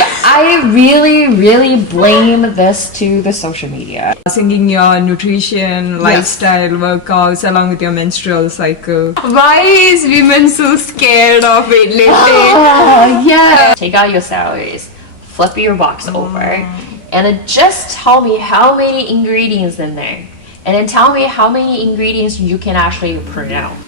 I really blame this to the social media. Singing your nutrition, lifestyle, workouts along with your menstrual cycle. Why is women so scared of weightlifting? Yeah. Take out your salaries, flip your box over, and then just tell me how many ingredients in there. And then tell me how many ingredients you can actually pronounce.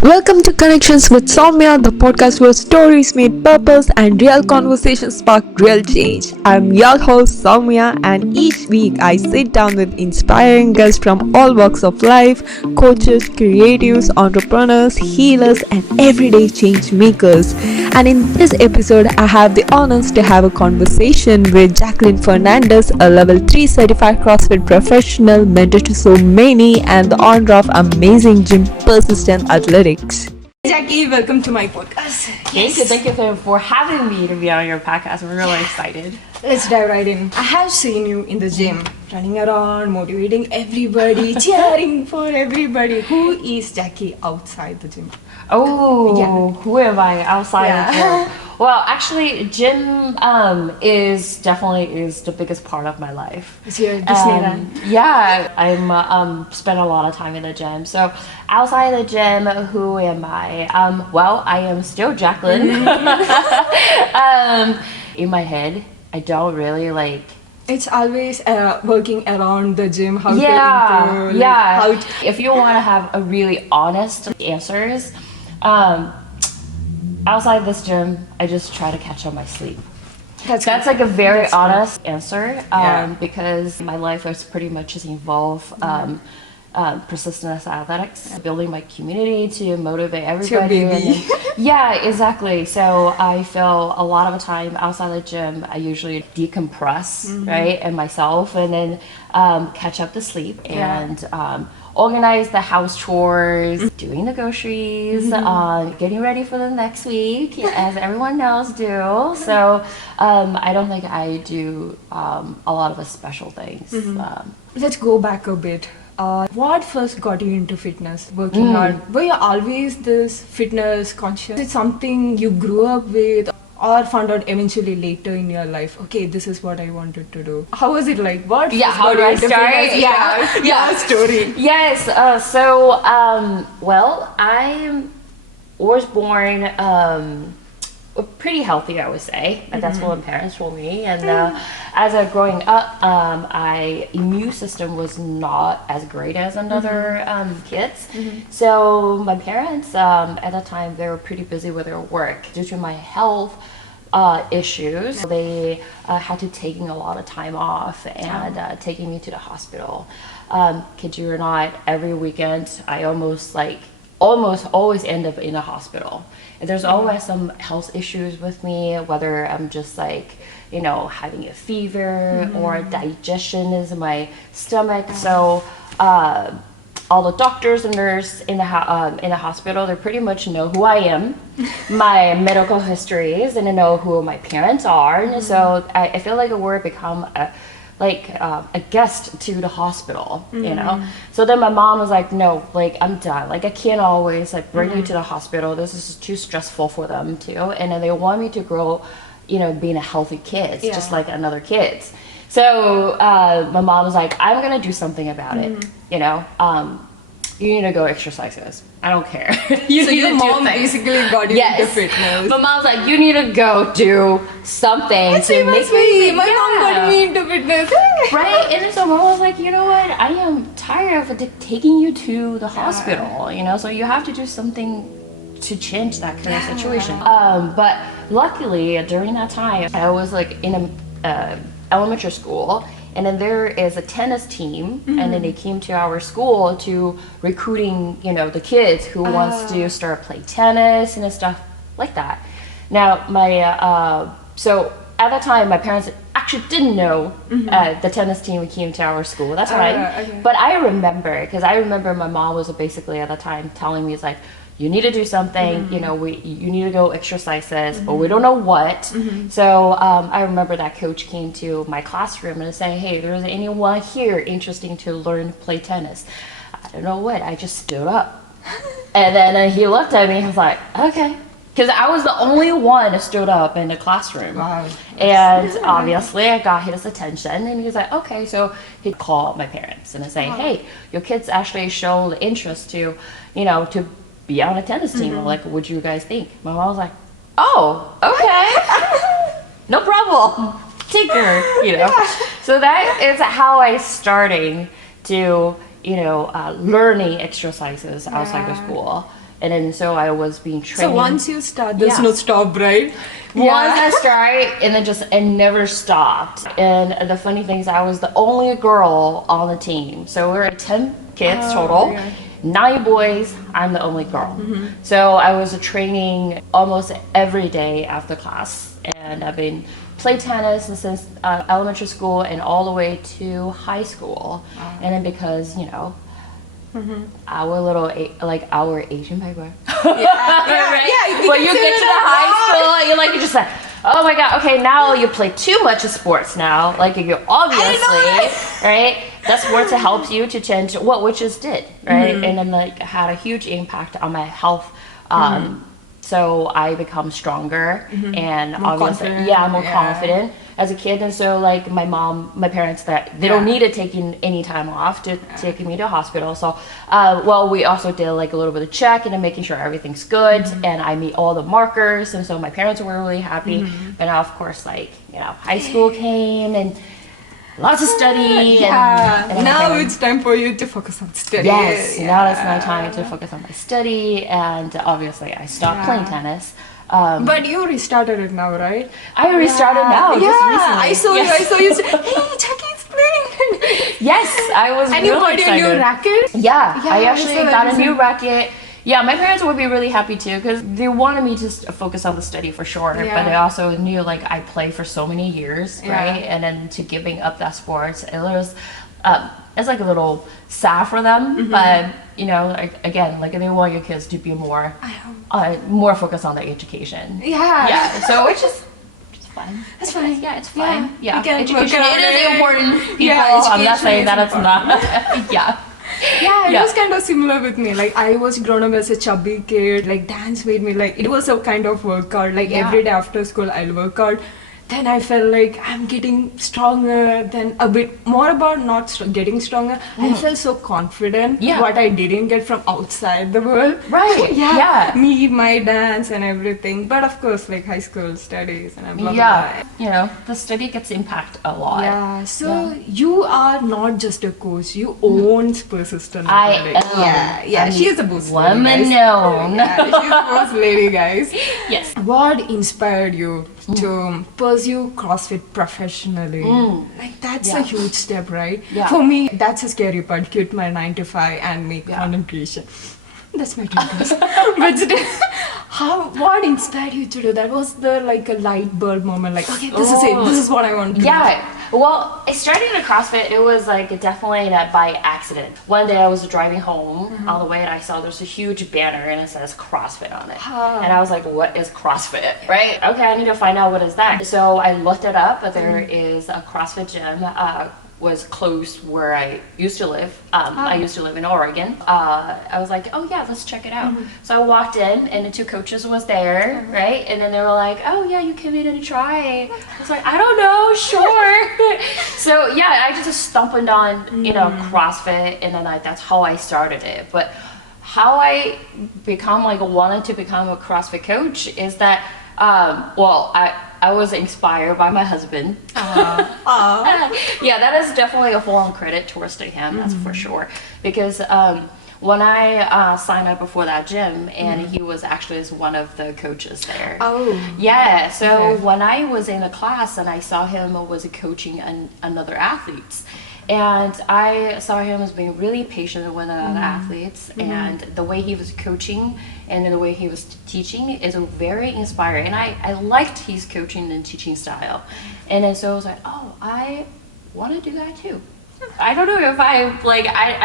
Welcome to Connections with Soumya, the podcast where stories meet purpose and real conversations spark real change. I'm your host Soumya, and each week I sit down with inspiring guests from all walks of life, coaches, creatives, entrepreneurs, healers, and everyday change makers. And in this episode, I have the honors to have a conversation with Jacqueline Fernandez, a level 3 certified CrossFit professional, mentor to so many, and the owner of amazing gym Persistent Athletics. Jackie, welcome to my podcast. Thank you for having me to be on your podcast. I'm really excited. Let's dive right in. I have seen you in the gym, running around, motivating everybody, cheering for everybody. Who is Jackie outside the gym? Who am I outside of gym? Well, actually, gym is the biggest part of my life. It's your Disneyland. Yeah, I'm spend a lot of time in the gym. So outside the gym, who am I? Well, I am still Jacqueline. In my head, I don't really like. It's always working around the gym. How to improve. If you want to have a really honest answers, outside this gym, I just try to catch up my sleep. That's like a very honest answer because my life is pretty much just involved persistence athletics, building my community to motivate everybody. Yeah, exactly. So I feel a lot of the time outside the gym, I usually decompress, right, and myself, and then catch up the sleep and organize the house chores, doing the groceries, getting ready for the next week, as everyone else do. So I don't think I do a lot of the special things. Let's go back a bit. What first got you into fitness, working out? Were you always this fitness conscious? Is it something you grew up with or found out eventually later in your life? Okay, this is what I wanted to do. How was it like? How do I start? Story. Yes. Well, I was born pretty healthy, I would say. That's what my parents told me. And as I growing up, my immune system was not as great as another kids. So my parents, at that time, they were pretty busy with their work due to my health issues. They had to taking a lot of time off and taking me to the hospital. Kid you or not, every weekend I almost always end up in a hospital. And there's always some health issues with me, whether I'm just having a fever or digestion is in my stomach. So all the doctors and nurses in the hospital, they pretty much know who I am, my medical histories, and they know who my parents are. And so I feel like we're become a guest to the hospital, you know. So then my mom was like, no, I'm done. I can't always bring you to the hospital. This is too stressful for them too. And then they want me to grow, being a healthy kid, just like another kids. So my mom was like, I'm gonna do something about it. You need to go exercises. I don't care. Your mom basically got you into fitness. My mom's like, you need to go do something to make me. My mom got me into fitness. Right? And so mom was like, you know what? I am tired of taking you to the hospital, so you have to do something to change that kind of situation. But luckily, during that time, I was in a elementary school. And then there is a tennis team, and then they came to our school to recruiting, the kids who wants to start play tennis and stuff like that. Now, so at that time, my parents actually didn't know the tennis team came to our school. That's fine. Okay. But I remember, because I remember my mom was basically at the time telling me, you need to do something, you need to go exercises, but we don't know what. So I remember that coach came to my classroom and saying, hey, there's anyone here interesting to learn to play tennis? I don't know what, I just stood up. And then he looked at me and was like, okay, because I was the only one who stood up in the classroom. Wow. And obviously I got his attention, and he was like, okay, so he'd call my parents and say, hey, your kids actually show the interest to, you know, to be on a tennis team. Like, what do you guys think? My mom was like, oh, okay. No problem. Take her, you know. So that is how I starting to, you know, learning exercises outside of school. And then so I was being trained. So once you start, there's no stop, right? Once I started, and then just it never stopped. And the funny thing is, I was the only girl on the team. So we were 10 kids total. Yeah. 9 boys, I'm the only girl. So I was training almost every day after class, and I've been played tennis since elementary school and all the way to high school. And then because, you know, our little our Asian background. Right? When you get to the high school, you're just like, oh my god, okay, now you play too much of sports now. Like you obviously, right? That sports helps you to change what you just did, right? And then like had a huge impact on my health. So I become stronger and more obviously, confident. more confident as a kid. And so like my parents, that they don't need to take any time off to take me to the hospital. So, we also did like a little bit of check and making sure everything's good, and I meet all the markers. And so my parents were really happy. And of course, like, you know, high school came and lots of study. And now it's time for you to focus on study. Yes, now it's my time to focus on my study, and obviously I stopped playing tennis. But you restarted it now, right? I restarted now, just recently. I saw you say, hey, Jackie's playing. Yes, I was And really you got excited. your new racket? Yeah, I actually saw got that. a new racket. Yeah, my parents would be really happy too, because they wanted me to focus on the study for sure, but they also knew like I played for so many years, right? And then to giving up that sport, it was it's like a little sad for them, but you know, like, again, like they want your kids to be more focused on their education. Yeah, so it's just fun. That's fine. Yeah, it's fun. Yeah, education education it is important. People, I'm not saying that it's not. Yeah, it was kind of similar with me. Like I was grown up as a chubby kid. Like dance made me like it was a kind of workout. Like every day after school I'll work out. Then I felt like I'm getting stronger. Then a bit more about not getting stronger. I felt so confident. What I didn't get from outside the world. Right. Me, my dance and everything. But of course, like high school studies and blah blah blah. You know, the study gets impact a lot. Yeah, so you are not just a coach, you own Persistent. I am. Yeah, she is the boss lady, Woman known. she's the boss lady, guys. Yes. What inspired you to pursue CrossFit professionally? Like that's a huge step, right? For me, that's a scary part. Quit my 9 to 5 and make content creation. That's my dream. But still, what inspired you to do that? Was there like a light bulb moment, like, okay, this is it, this is what I want to do? Well, starting in CrossFit, it was like definitely by accident. One day I was driving home on the way, and I saw there's a huge banner and it says CrossFit on it. And I was like, what is CrossFit, right? Okay, I need to find out what is that. So I looked it up, but there is a CrossFit gym was closed where I used to live. I used to live in Oregon. I was like, oh yeah, let's check it out. So I walked in, and the 2 coaches was there, right? And then they were like, oh yeah, you came in and try. I was like, I don't know, sure. So yeah, I just stumbled on, you know, CrossFit, and then that's how I started it. But how I wanted to become a CrossFit coach is that, I was inspired by my husband. Yeah, that is definitely a full-on credit towards to him, that's for sure. Because when I signed up before that gym, and he was actually one of the coaches there. Yeah, so when I was in a class and I saw him was coaching another athletes, and I saw him as being really patient with other athletes, and the way he was coaching and the way he was teaching is very inspiring. And I liked his coaching and teaching style. And then so I was like, oh, I want to do that too. I don't know if I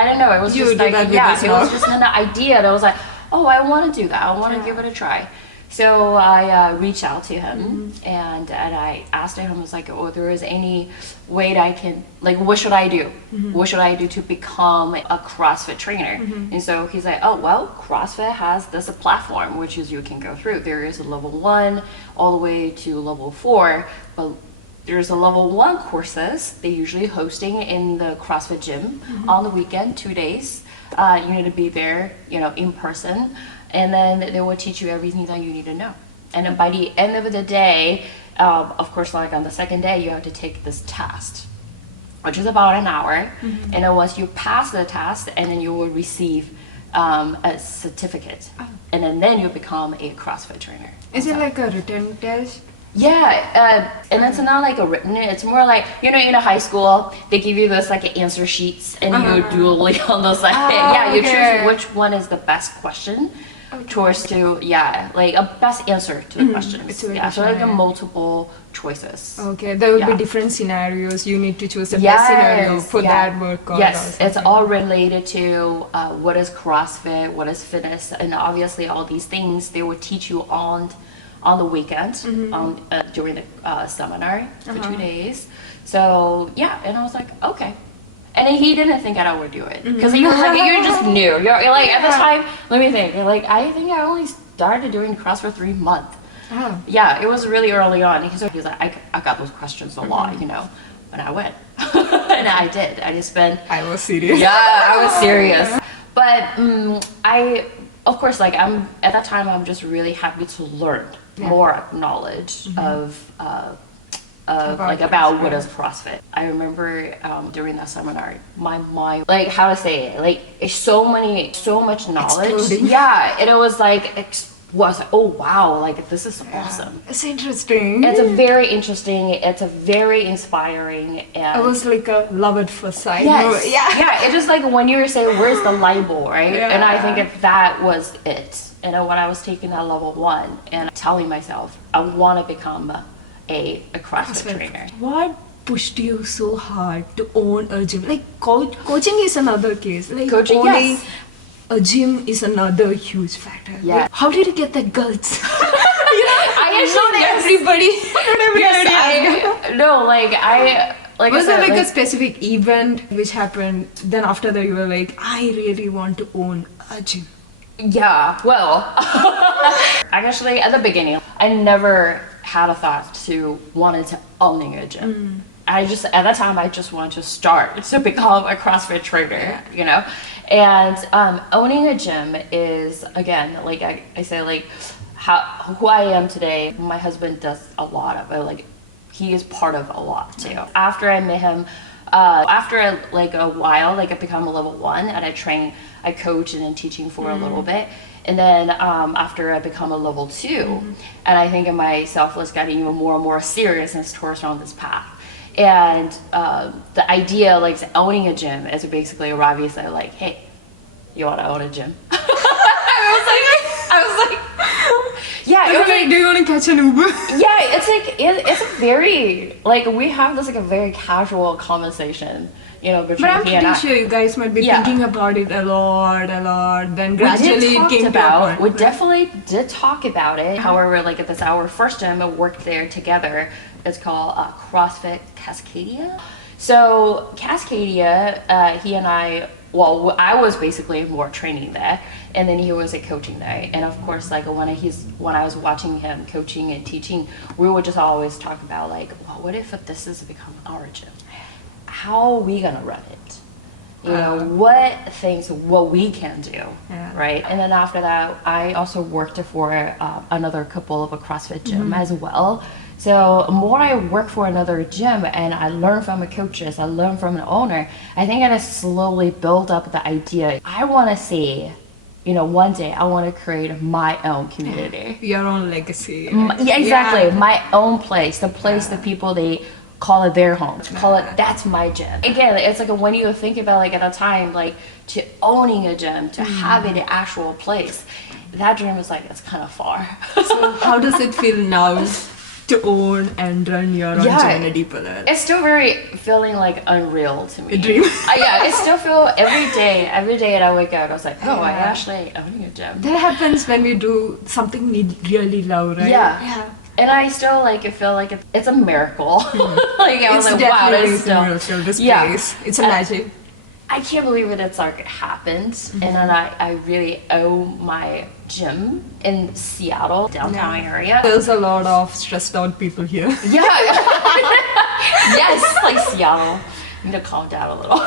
don't know. It was just like, it was just an idea that I was like, oh, I want to do that. I want to give it a try. So I reached out to him and I asked him, I was like, oh, there is any way that I can, like, what should I do? What should I do to become a CrossFit trainer? And so he's like, oh, well, CrossFit has this platform, which is you can go through. There is a level 1 all the way to level 4, but there's a level 1 courses they usually hosting in the CrossFit gym on the weekend, 2 days. You need to be there, you know, in person. And then they will teach you everything that you need to know. And then by the end of the day, of course, like on the second day, you have to take this test, which is about an hour. And then once you pass the test, and then you will receive a certificate. And then you become a CrossFit trainer. Is it like a written test? Yeah, and it's not like a written, it's more like, you know, in a high school, they give you those like answer sheets and you doodle on those like, you choose which one is the best question. Towards to like a best answer to the questions. So like a multiple choices. Okay, there will be different scenarios. You need to choose the best scenario for that workout. Yes, it's all related to what is CrossFit, what is fitness, and obviously all these things they will teach you on the weekend during the seminar for 2 days. So and I was like, okay. And then he didn't think that I would do it because he was like, you just knew. You're like at the time. Let me think. You're like, I think I only started doing CrossFit for 3 months. Yeah, it was really early on. He was like, I got those questions a lot, you know, and I went and I did. I just spent. I was serious. Yeah, I was serious. But of course, like at that time, I'm just really happy to learn more knowledge of. About what is CrossFit. I remember during that seminar, my mind, like how to say it, like it's so much knowledge. Exploding. Yeah, and it was like oh wow, like this is awesome. It's interesting. It's a very interesting. It's a very inspiring. And it was like a love at first sight. Yes. Yeah. It's just like when you were saying, "Where's the label?" Right? Yeah. And I think that was it. And when I was taking that level 1 and telling myself, I want to become a CrossFit trainer. What pushed you so hard to own a gym? Like coaching is another case. Like Coaching, owning a gym is another huge factor. Yeah. Like, how did you get that guts? Not everybody. Was there like a specific event which happened? Then after that you were like, I really want to own a gym. Yeah, well, actually at the beginning, I never had a thought to wanted to owning a gym. At that time, I just wanted to start to become a CrossFit trainer, you know? And owning a gym is, again, like I say, like who I am today, my husband does a lot of it. Like he is part of a lot too. After I met him, after like a while, like I become a level 1 and I coach and then teaching for a little bit. And then after I become a level 2, and I think myself was getting even more and more seriousness towards on this path. And the idea like owning a gym is basically obviously like, hey, you want to own a gym? I was like, yeah. It was like, do you want to catch an Uber? Yeah, it's like it's a very like we have this like a very casual conversation. You know, between but I'm he and pretty sure you guys might be thinking about it a lot. Then gradually it came to a point. We definitely did talk about it. However, like at this our first gym, we worked there together. It's called CrossFit Cascadia. So Cascadia, he and I was basically more training there, and then he was coaching there. And of course, like when I was watching him coaching and teaching, we would just always talk about like, well, what if this has become our gym? How are we gonna run it? You know, what we can do, right? And then after that, I also worked for another couple of a CrossFit gym as well. So more I work for another gym and I learn from the coaches, I learn from the owner, I think I just slowly build up the idea. I want to see, you know, one day I want to create my own community. Your own legacy. Yeah, exactly. My own place, the place that people, they call it their home. Call it, that's my gym. Again, it's like when you think about like at a time, like to owning a gym, to having an actual place, that dream is like, it's kind of far. So how does it feel now to own and run your own gym in a deeper level. It's still very feeling like unreal to me. A dream. Yeah, it still feel every day that I wake up, I was like, oh, I actually owning a gym. That happens when we do something we really love, right? Yeah. And I still like feel like it's a miracle. Like I was It's like, wow, definitely that's still a miracle, this yeah. place. It's a magic. I can't believe it's like it happened. And then I really owe my gym in Seattle, downtown area. There's a lot of stressed out people here. Yeah. Yes, like Seattle. Need to calm down a little.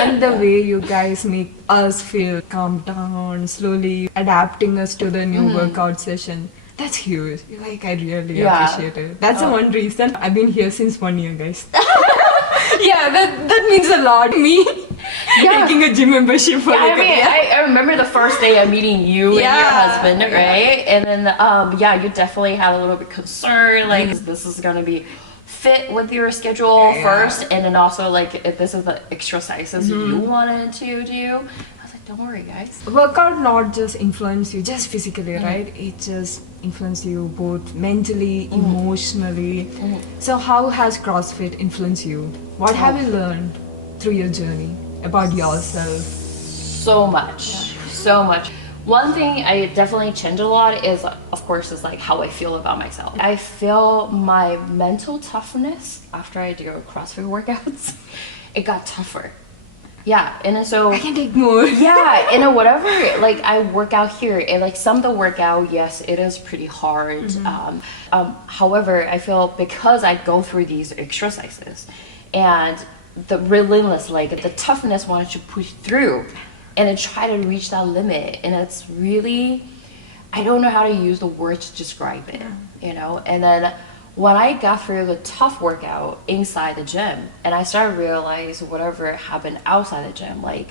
And the way you guys make us feel calm down, slowly adapting us to the new workout session. That's huge. Like, I really appreciate it. That's the one reason I've been here since 1 year, guys. Yeah, that means a lot. Me taking a gym membership for like a year. I remember the first day of meeting you and your husband, right? And then, you definitely had a little bit concern, like, this is going to be fit with your schedule first, and then also, like, if this is the exercises you wanted to do. I was like, don't worry, guys. Workout not just influence you just physically, right? It just influence you both mentally, emotionally. So how has CrossFit influenced you? What have you learned through your journey about yourself? So much. One thing I definitely changed a lot is, of course, is like how I feel about myself. I feel my mental toughness after I do CrossFit workouts, it got tougher. Yeah, and then so I can take more. yeah, and whatever, like I work out here, and like some of the workout, yes, it is pretty hard. However, I feel because I go through these exercises, and the relentless, like the toughness wanted to push through, and then try to reach that limit, and it's really, I don't know how to use the words to describe it, you know. And then when I got through the tough workout inside the gym, and I started to realize whatever happened outside the gym, like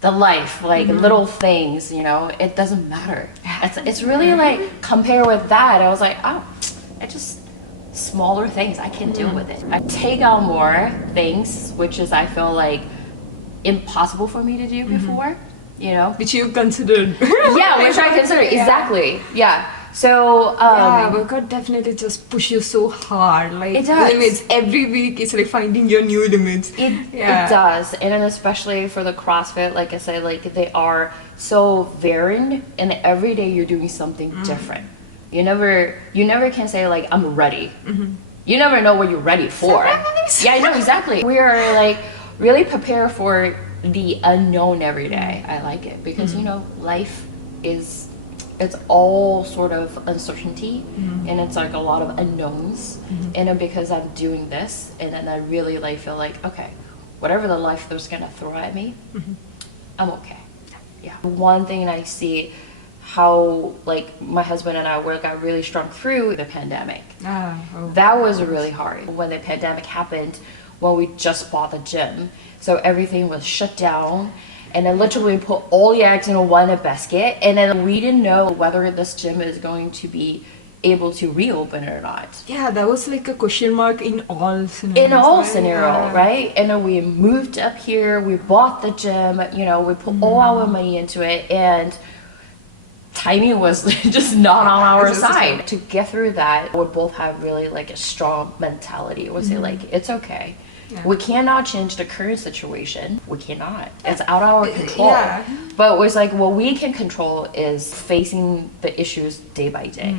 the life, like little things, you know, it doesn't matter. It's really like compared with that, I was like, oh, I just smaller things, I can deal with it. I take on more things, which is I feel like impossible for me to do before, you know, Which you considered. yeah, which I consider exactly, yeah. So workout definitely just push you so hard. Like It does. limits every week. It's like finding your new limits. it does, and then especially for the CrossFit, like I said, like they are so varied, and every day you're doing something different. You never can say like I'm ready. You never know what you're ready for. Yeah, I know exactly. We are like really prepare for the unknown every day. I like it because you know life is, it's all sort of uncertainty, and it's like a lot of unknowns. And then because I'm doing this, and then I really like feel like, okay, whatever the life that's gonna throw at me, I'm okay. Yeah. One thing I see how like my husband and I got really strong through the pandemic. That was really hard when the pandemic happened, when we just bought the gym, so everything was shut down. And then literally put all the eggs in one basket, and then we didn't know whether this gym is going to be able to reopen or not. Yeah, that was like a question mark in all scenarios. In all scenario, right? And then we moved up here, we bought the gym, you know, we put all our money into it, and timing was just not on our side. To get through that, we both have really like a strong mentality. We say like, it's okay. We cannot change the current situation. We cannot. It's out of our control. But it's like what we can control is facing the issues day by day.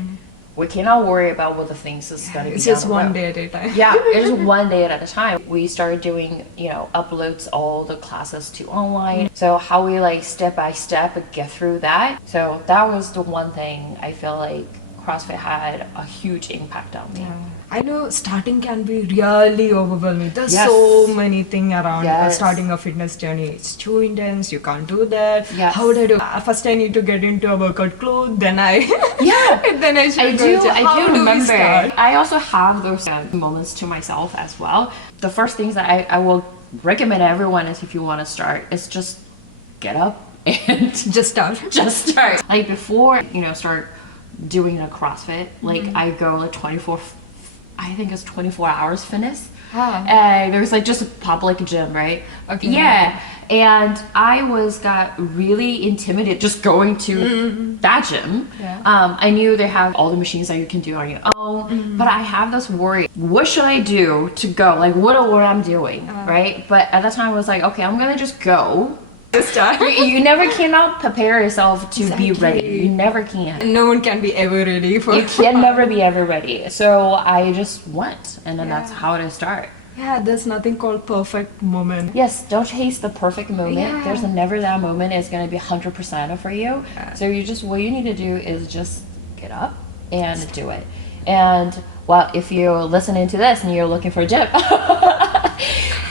We cannot worry about what the things is going to be. It's just one day at a time. Yeah, it's just one day at a time. We started doing, you know, uploads all the classes to online. So how we like step by step get through that. So that was the one thing I feel like CrossFit had a huge impact on me. I know starting can be really overwhelming. There's so many things around starting a fitness journey. It's too intense. You can't do that. How would I do? First, I need to get into a workout clothes. Then I then I should go to I do remember. I also have those moments to myself as well. The first things that I will recommend everyone is, if you want to start, is just get up and just start. Just start. Like before, you know, start doing a CrossFit, like I go like I think it's 24 hours fitness. Ah. And there's like just a public gym, right? Okay. Yeah. And I got really intimidated just going to that gym. Yeah. I knew they have all the machines that you can do on your own, but I have this worry. What should I do to go? Like, what I'm doing, right? But at that time, I was like, okay, I'm gonna just go. You never cannot prepare yourself to be ready. You never can. No one can be ever ready for. You can never be ever ready. So I just went, and then that's how it started. Yeah, there's nothing called perfect moment. Yes, don't chase the perfect moment. Yeah. There's never that moment. It's going to be 100% for you. Yeah. So what you need to do is just get up and do it. And well, if you're listening to this and you're looking for a gym,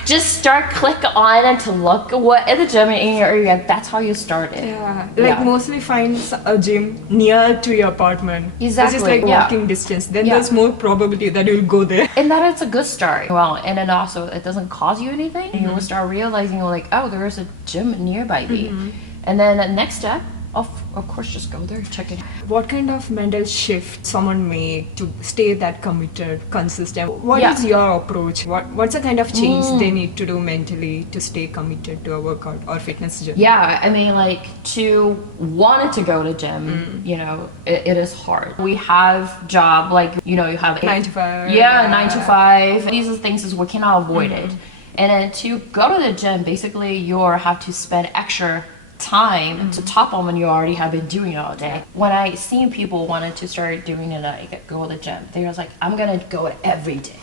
just click on to look what at the gym in your area. That's how you start it. Yeah, like mostly find a gym near to your apartment. Exactly, Which is like walking distance. Then there's more probability that you'll go there. And that it's a good start. Well, and then also it doesn't cost you anything. And you will start realizing like, oh, there is a gym nearby me. And then the next step, of course, just go there, check it. What kind of mental shift someone make to stay that committed, consistent? What Yeah. is your approach? What's the kind of change they need to do mentally to stay committed to a workout or fitness journey? Yeah, I mean, like to want to go to gym, you know, it is hard. We have job like you have 9 to 5. Yeah, 9 to 5. These are things we cannot avoid it. And then to go to the gym, basically you have to spend extra time to top on when you already have been doing it all day. When I seen people wanted to start doing it, like go to the gym, they was like, I'm gonna go every day.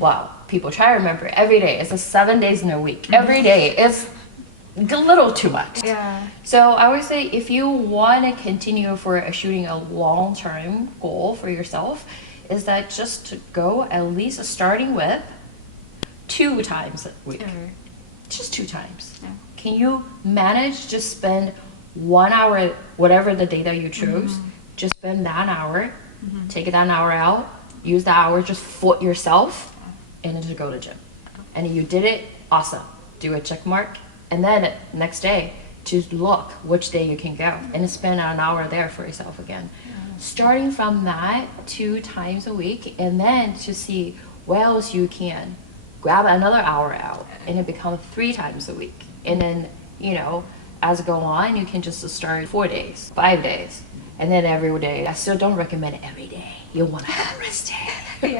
Wow, people try to remember every day. It's 7 days in a week. Every day is a little too much. Yeah. So I would say if you want to continue for shooting a long-term goal for yourself, is that just to go at least starting with 2 times a week. Just 2 times. Yeah. Can you manage just spend 1 hour, whatever the day that you choose, just spend that hour, take that hour out, use that hour just for yourself, and then just go to gym. And you did it, awesome. Do a check mark, and then next day, just look which day you can go, and spend an hour there for yourself again. Starting from that 2 times a week, and then to see what else you can. Grab another hour out, and it becomes 3 times a week. And then, as go on, you can just start 4 days, 5 days, and then every day. I still don't recommend it every day. You'll want to have a rest day.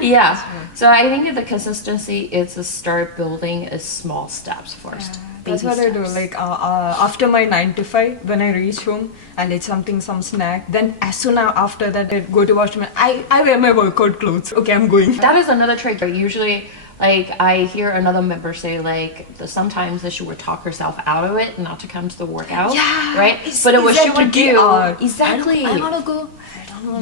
Yeah. So I think the consistency is to start building small steps first. That's Baby what I do. steps. Like after my 9 to 5, when I reach home, I'll eat some snack. Then as soon as after that, I go to washroom. I wear my workout clothes. Okay, I'm going. That is another trick. Usually, like I hear another member say, like sometimes that she would talk herself out of it, not to come to the workout. Yeah. Right. But what she would do exactly. I wanna go.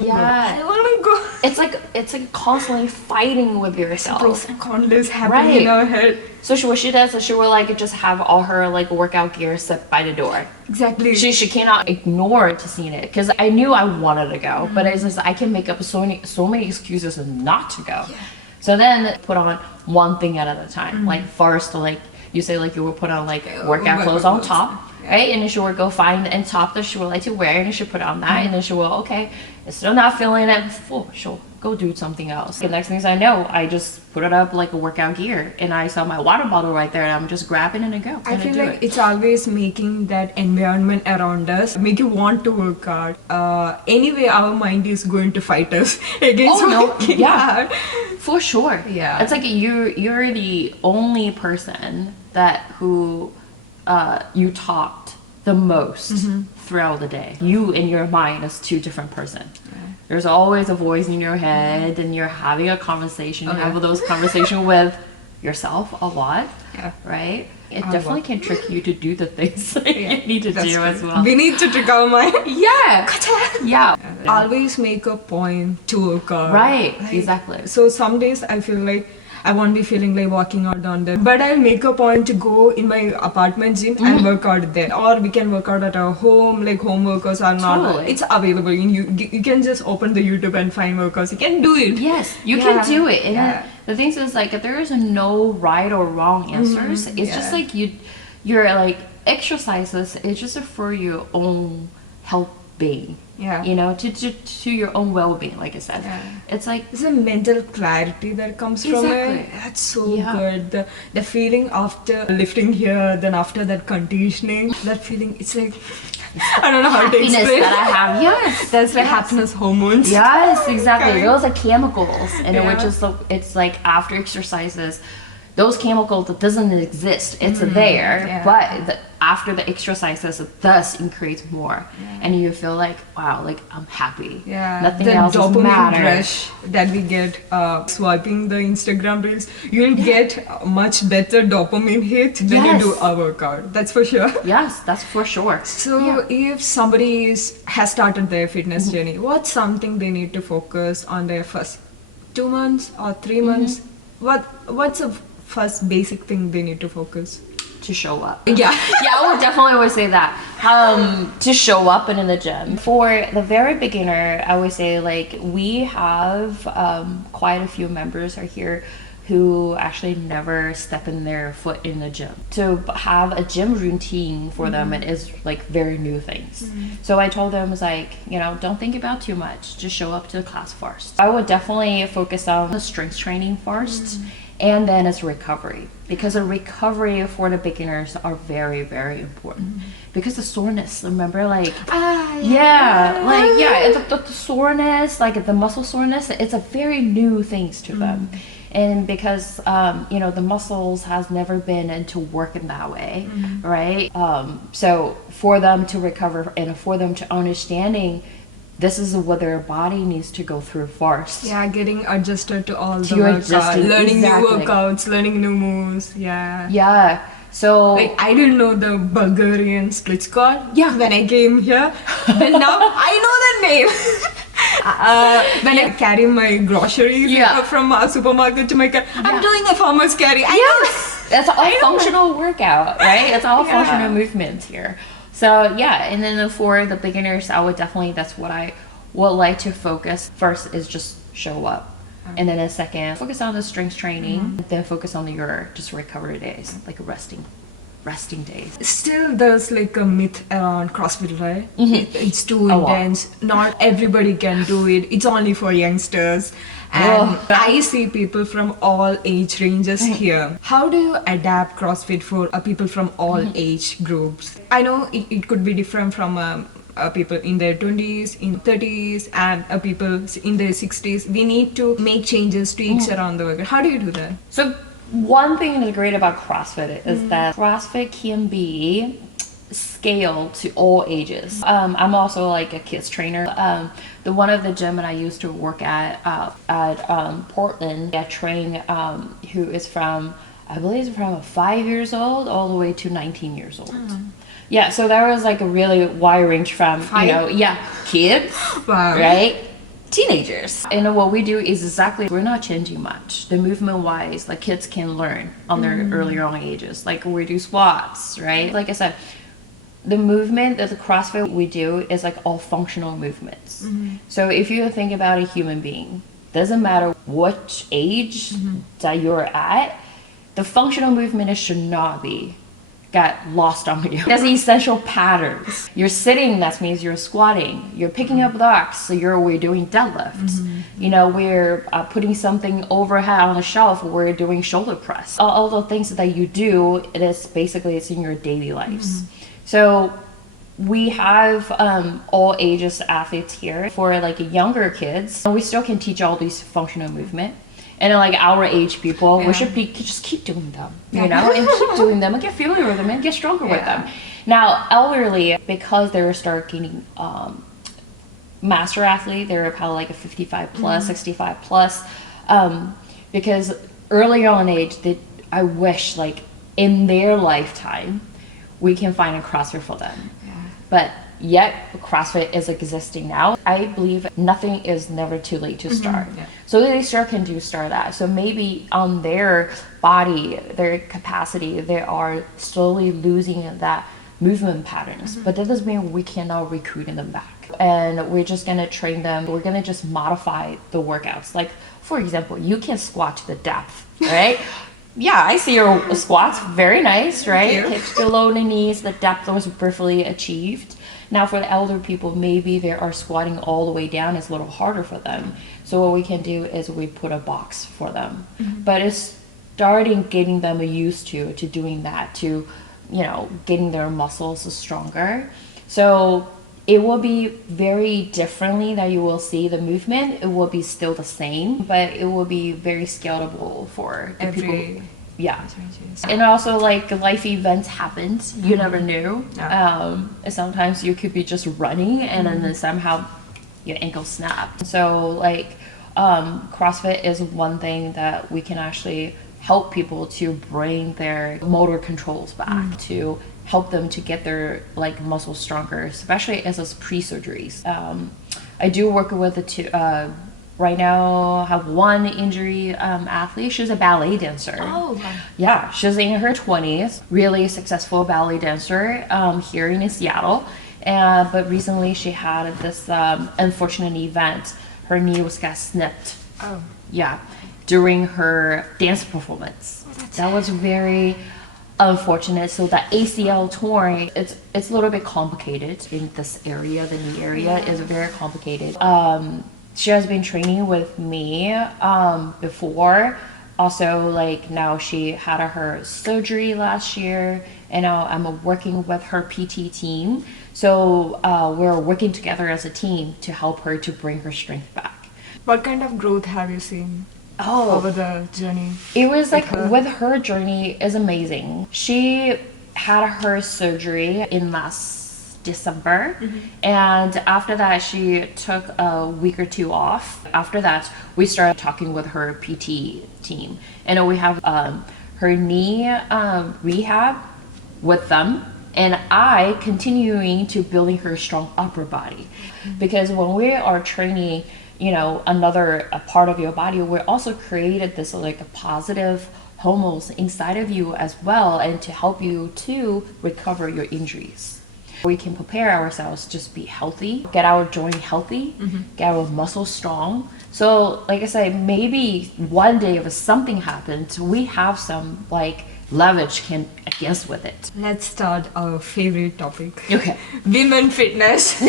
Yeah. I wanna go. It's like constantly fighting with yourself. Pros and cons happening in our head. So what she does is she will like just have all her like workout gear set by the door. Exactly. She cannot ignore to seeing it because I knew I wanted to go, but it's just I can make up so many excuses not to go. Yeah. So then put on one thing at a time. Like first, like you say, like you will put on like workout clothes on top, right? And then she will go find and top that she would like to wear, and then she put on that, and then she will it's still not feeling it. She'll go do something else. The next things I know, I just put it up like a workout gear, and I saw my water bottle right there, and I'm just grabbing it and go. I feel like it's always making that environment around us make you want to work hard. Anyway, our mind is going to fight us against working hard. For sure. Yeah. It's like you're the only person who you talked the most throughout the day. You in your mind is 2 different person. There's always a voice in your head, and you're having a conversation. You have those conversations with yourself a lot, right? It definitely can trick you to do the things that you need to do as well. We need to trick our mind. Yeah. Always make a point to work out. Right. Exactly. So some days I feel like I won't be feeling like walking out down there, but I'll make a point to go in my apartment gym and work out there, or we can work out at our home. Like home workouts are not. Totally. It's available. You can just open the YouTube and find workouts. You can do it. Yes, you can do it. And then the thing is, like, there is no right or wrong answers. It's just like you're like exercises. It's just for your own health being. Yeah. You know, to your own well-being, like I said. Yeah. It's like It's a mental clarity that comes from Exactly. it. That's so Yeah. good. The feeling after lifting here, then after that conditioning, that feeling, it's like, I don't know how to happiness explain. that I have. Yes. That's like happiness hormones. Yes, exactly. Okay. Those are chemicals, and Yeah. which is it's like after exercises, those chemicals that doesn't exist. It's there, Yeah. but after the exercises, it does increase more, and you feel like wow, like I'm happy. Yeah, nothing the else dopamine matters. rush that we get swiping the Instagram reels, you'll get a much better dopamine hit when you Yes. do a workout. That's for sure. Yes, that's for sure. So, if somebody has started their fitness journey, what's something they need to focus on their first 2 months or 3 months? What's the first basic thing they need to focus? To show up. Yeah. Yeah, I would definitely always say that. To show up and in the gym. For the very beginner, I would say like we have quite a few members are here who actually never step in their foot in the gym. To have a gym routine for them, it is like very new things. So I told them, it's like, you know, don't think about too much. Just show up to the class first. I would definitely focus on the strength training first. And then it's recovery, because the recovery for the beginners are very, very important. Because the soreness, remember, like the soreness, like the muscle soreness, it's a very new things to them. And because you know, the muscles has never been into working that way, right? So for them to recover and for them to understanding, this is what their body needs to go through first. Yeah, getting adjusted to all the You're workouts, adjusting, learning exactly. new workouts, learning new moves. Yeah. Yeah. So Like I didn't know the Bulgarian split squat. Yeah. When I came here, but now I know that name. When I carry my groceries from a supermarket to my car, I'm doing a farmer's carry. I know. That's all functional workout, right? It's all functional movements here. So yeah, and then for the beginners, I would definitely, that's what I would like to focus. First is just show up. And then a second, focus on the strength training. Then focus on your just recovery days, like resting days. Still, there's like a myth around CrossFit, right? It's too A lot. intense. Not everybody can do it. It's only for youngsters. And I see people from all age ranges here. How do you adapt CrossFit for people from all age groups? I know it could be different from people in their 20s, in 30s, and people in their 60s. We need to make changes, tweaks around the workout. How do you do that? So one thing that's great about CrossFit is that CrossFit can be scaled to all ages. I'm also like a kids trainer. The one of the gym that I used to work at Portland, I train who is from, I believe it's from 5 years old all the way to 19 years old. Yeah, so there was like a really wide range from, kids, right? Teenagers. And what we do is exactly, we're not changing much. The movement wise, like kids can learn on their earlier on ages. Like we do squats, right? Like I said, the movement that the CrossFit we do is like all functional movements. So if you think about a human being, doesn't matter what age that you're at, the functional movement should not be got lost on you. There's essential patterns. You're sitting, that means you're squatting. You're picking up rocks, so we're doing deadlifts. You know, we're putting something overhead on the shelf. We're doing shoulder press. All the things that you do, it's in your daily lives. So we have all ages athletes here. For like younger kids, we still can teach all these functional movement. And then like our age people, we should just keep doing them, you know, and keep doing them and get familiar with them and get stronger with them. Now, elderly, because they start getting master athlete, they're probably like a 55 plus, 65 plus, because earlier on in age, I wish like in their lifetime, we can find a CrossFit for them. But yet CrossFit is existing now. I believe nothing is never too late to start. So they can start that. So maybe on their body, their capacity, they are slowly losing that movement patterns. But that doesn't mean we cannot recruit them back. And we're just gonna train them. We're gonna just modify the workouts. Like for example, you can squat to the depth, right? Yeah, I see your squats. Very nice, right? Hips below the knees, the depth was perfectly achieved. Now for the elder people, maybe they are squatting all the way down. It's a little harder for them. So what we can do is we put a box for them. But it's starting getting them used to doing that, to, you know, getting their muscles stronger. So it will be very differently that you will see the movement. It will be still the same, but it will be very scalable for the people. Yeah. And also, like, life events happened. You never knew. Sometimes you could be just running and then somehow your ankle snapped. So, like, CrossFit is one thing that we can actually help people to bring their motor controls back, to help them to get their, like, muscles stronger, especially as those pre-surgeries. I do work with the two. Right now, I have one injury athlete. She's a ballet dancer. Oh, wow. Yeah, she's in her 20s. Really successful ballet dancer here in Seattle. But recently, she had this unfortunate event. Her knee got snipped. Oh. Yeah, during her dance performance. That was very unfortunate. So the ACL torn, it's a little bit complicated in this area. The knee area is very complicated. She has been training with me before. Also, like, now she had her surgery last year, and now I'm working with her PT team. So we're working together as a team to help her to bring her strength back. What kind of growth have you seen over the journey? It was like with her journey is amazing. She had her surgery in last December, and after that she took a week or two off. After that, we started talking with her PT team, and we have her knee rehab with them, and I continuing to building her strong upper body, because when we are training, you know, a part of your body, we're also created this, like, a positive hormones inside of you as well, and to help you to recover your injuries. We can prepare ourselves, just be healthy, get our joint healthy, get our muscles strong. So, like I said, maybe one day if something happens, we have some, like, leverage can against with it. Let's start our favorite topic. Okay. Women fitness.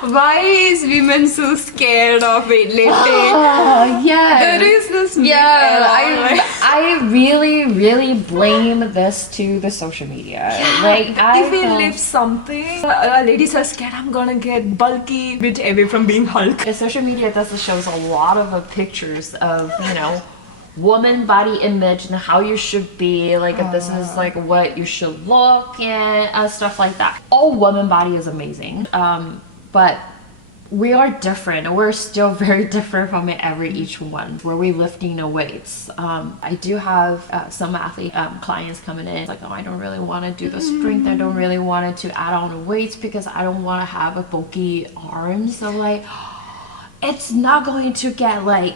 Why is women so scared of weightlifting? Yeah. There is this myth Yeah, I really blame this to the social media. Like, if we lift something, ladies are scared I'm gonna get bulky, bit away from being Hulk. the social media does shows a lot of pictures of, you know, woman body image and how you should be, like, this is like what you should look and stuff like that. All woman body is amazing, but we are different. We're still very different from each one. Where we lifting the weights. I do have some athlete clients coming in like, oh, I don't really want to do the strength. I don't really want to add on the weights because I don't want to have a bulky arms. So, like, it's not going to get, like,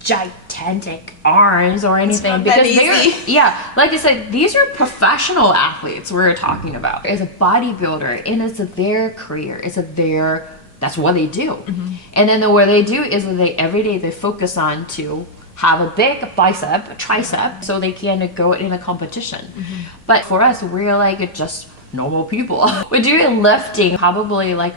gigantic arms or anything, because they're, like I said, these are professional athletes we're talking about. It's a bodybuilder, and it's their career, that's what they do. And then what they do is they every day they focus on to have a big bicep, a tricep, so they can go in a competition. But for us, we're like just normal people. We're doing lifting probably like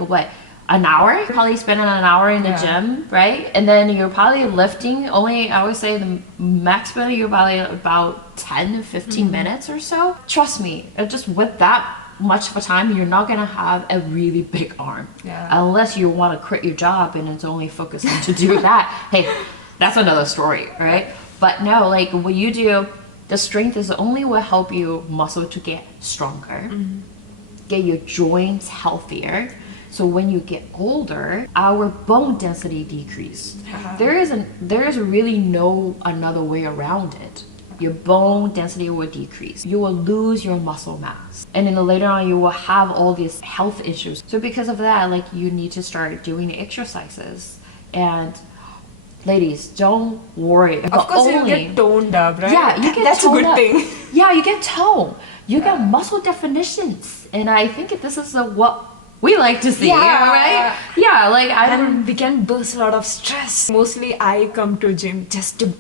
an hour. You're probably spending an hour in the gym, right? And then you're probably lifting only, I would say the maximum, you're probably about 10 to 15 minutes or so. Trust me, just with that much of a time, you're not gonna have a really big arm. Unless you want to quit your job and it's only focusing to do that. Hey, that's another story, right? But no, like, what you do, the strength is only will help you muscle to get stronger, get your joints healthier. So when you get older, our bone density decrease. There is really no another way around it. Your bone density will decrease. You will lose your muscle mass. And then later on, you will have all these health issues. So because of that, like, you need to start doing exercises. And ladies, don't worry. Of course, you get toned up, right? Yeah, you get That's a good toned up. thing. Yeah, you get tone. You get muscle definitions. And I think this is what we like to see, right? Yeah, like and we can burst a lot of stress. Mostly I come to gym just to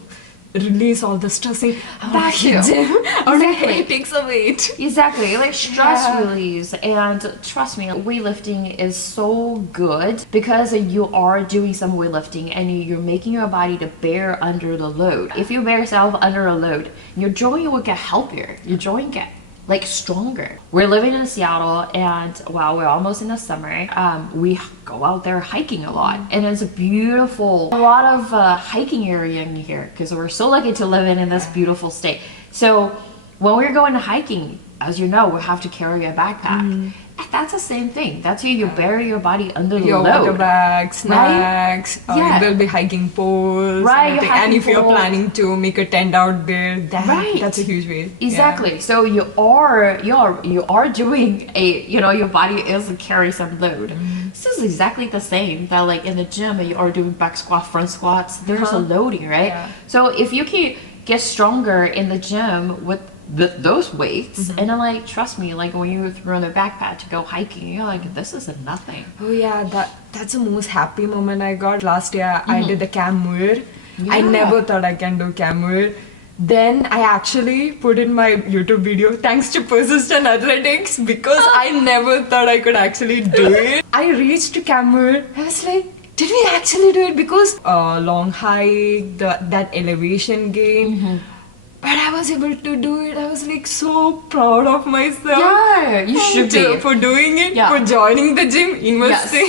release all the stressing. That too. Exactly. It takes a weight. Exactly, like stress Yeah. release. And trust me, weightlifting is so good because you are doing some weightlifting and you're making your body to bear under the load. If you bear yourself under a load, your joint will get healthier. Your joint get like stronger. We're living in Seattle, and while we're almost in the summer, we go out there hiking a lot, and it's a lot of hiking area in here because we're so lucky to live in this beautiful state. So when we're going hiking, as you know, we have to carry a backpack. That's the same thing. That's you bury your body under the Your load. water bag, snacks, Yeah. there'll be hiking poles. Right, everything. your hiking And if you're pole. planning to make a tent out there, Right. that's a huge weight. Exactly. So you are doing your body is carry some load. This is exactly the same that like in the gym you are doing back squat, front squats. There's a loading, right? Yeah. So if you can get stronger in the gym with those weights, and then like trust me, like when you throw in a backpack to go hiking, you're like, this is nothing. Oh yeah, that's the most happy moment I got. Last year I did the camur. I Yeah. never thought I can do camur. Then I actually put in my YouTube video thanks to persistent athletics because I never thought I could actually do it. I reached camur. I was like, did we actually do it? Because long hike, that elevation gain. But I was able to do it. I was like so proud of myself. Yeah, you should be. For doing it, Yeah. for joining the gym, investing.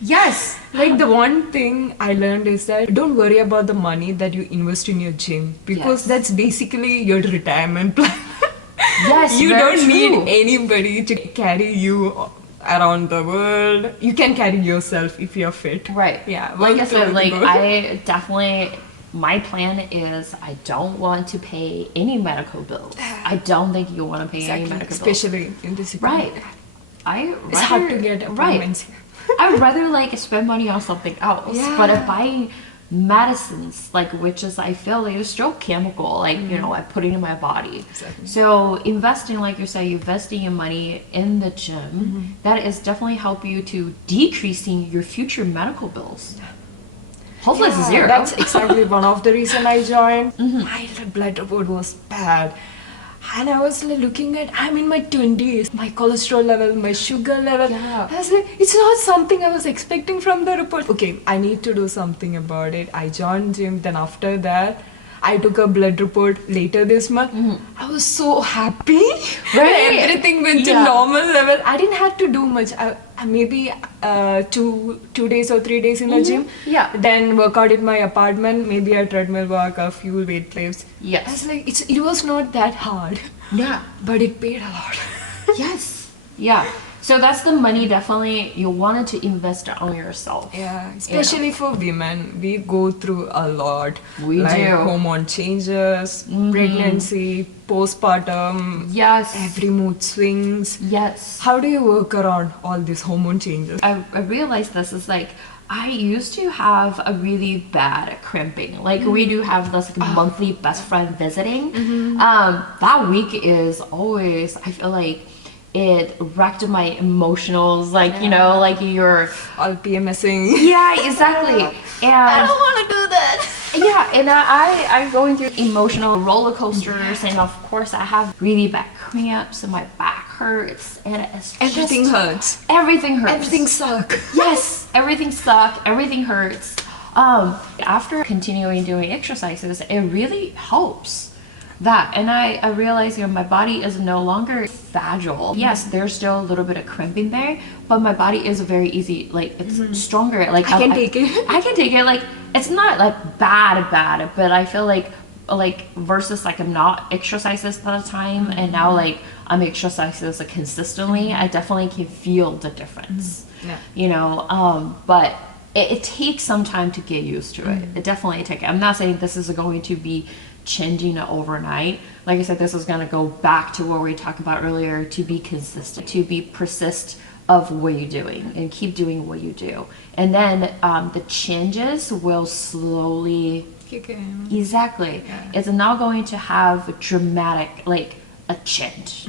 Yes. Like the one thing I learned is that don't worry about the money that you invest in your gym because Yes. that's basically your retirement plan. Yes. You very don't true. need anybody to carry you around the world. You can carry yourself if you're fit. Right. Yeah. Like I work said, towards like the goal. I definitely, my plan is I don't want to pay any medical bills. I don't think you want to pay any Exactly, medical bills. especially in this economy. Right. It's hard to get appointments here. I would rather like spend money on something else. Yeah. But if buying medicines, like which is I feel like it's still chemical, like I put it in my body. Exactly. So investing, like you say, investing your money in the gym, that is definitely help you to decreasing your future medical bills. Hopefully it's zero. That's exactly one of the reason I joined. My blood report was bad. And I was like looking at, I'm in my 20s, my cholesterol level, my sugar level. Yeah. I was like, it's not something I was expecting from the report. Okay, I need to do something about it. I joined gym, then after that, I took a blood report later this month. I was so happy. Right. Everything went to Yeah. normal level. I didn't have to do much. I maybe 2 days or 3 days in the gym. Yeah. Then work out in my apartment, maybe a treadmill walk, a few weight lifts. Yes. I was like, it was not that hard, Yeah. but it paid a lot. Yes. Yeah. So that's the money definitely you wanted to invest on yourself. Yeah, especially for women, we go through a lot. We like do. hormone changes, pregnancy, postpartum, Yes. every mood swings. Yes. How do you work around all these hormone changes? I realized this is like I used to have a really bad crimping. Like we do have this like, monthly best friend visiting. That week is always I feel like it wrecked my emotionals. Like like you're All PMSing. yeah exactly. And want to do that. yeah, and I'm going through emotional roller coasters, and of course I have really bad cramps, and my back hurts, and it's Everything just, hurts. Everything hurts. Everything sucks. Yes, everything sucks. Everything hurts. After continuing doing exercises, it really helps. That and I realized my body is no longer fragile. Yes, there's still a little bit of crimping there, but my body is very easy. Like it's stronger. Like I can take it. I can take it. Like it's not like bad, but I feel like versus like I'm not exercises all the time, and now like I'm exercises consistently. I definitely can feel the difference. Yeah. But it takes some time to get used to it. It definitely takes. I'm not saying this is going to be changing it overnight. Like I said, this is going to go back to what we talked about earlier, to be consistent, to be persist of what you're doing and keep doing what you do. And then the changes will slowly Kick in. exactly. Yeah. It's not going to have dramatic like a change,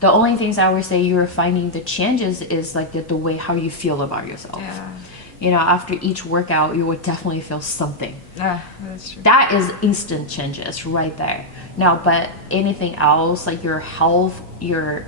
The only things I would say you're finding the changes is like the way how you feel about yourself. Yeah. after each workout, you would definitely feel something. Ah, that's true. That is instant changes right there. Now, but anything else, like your health, your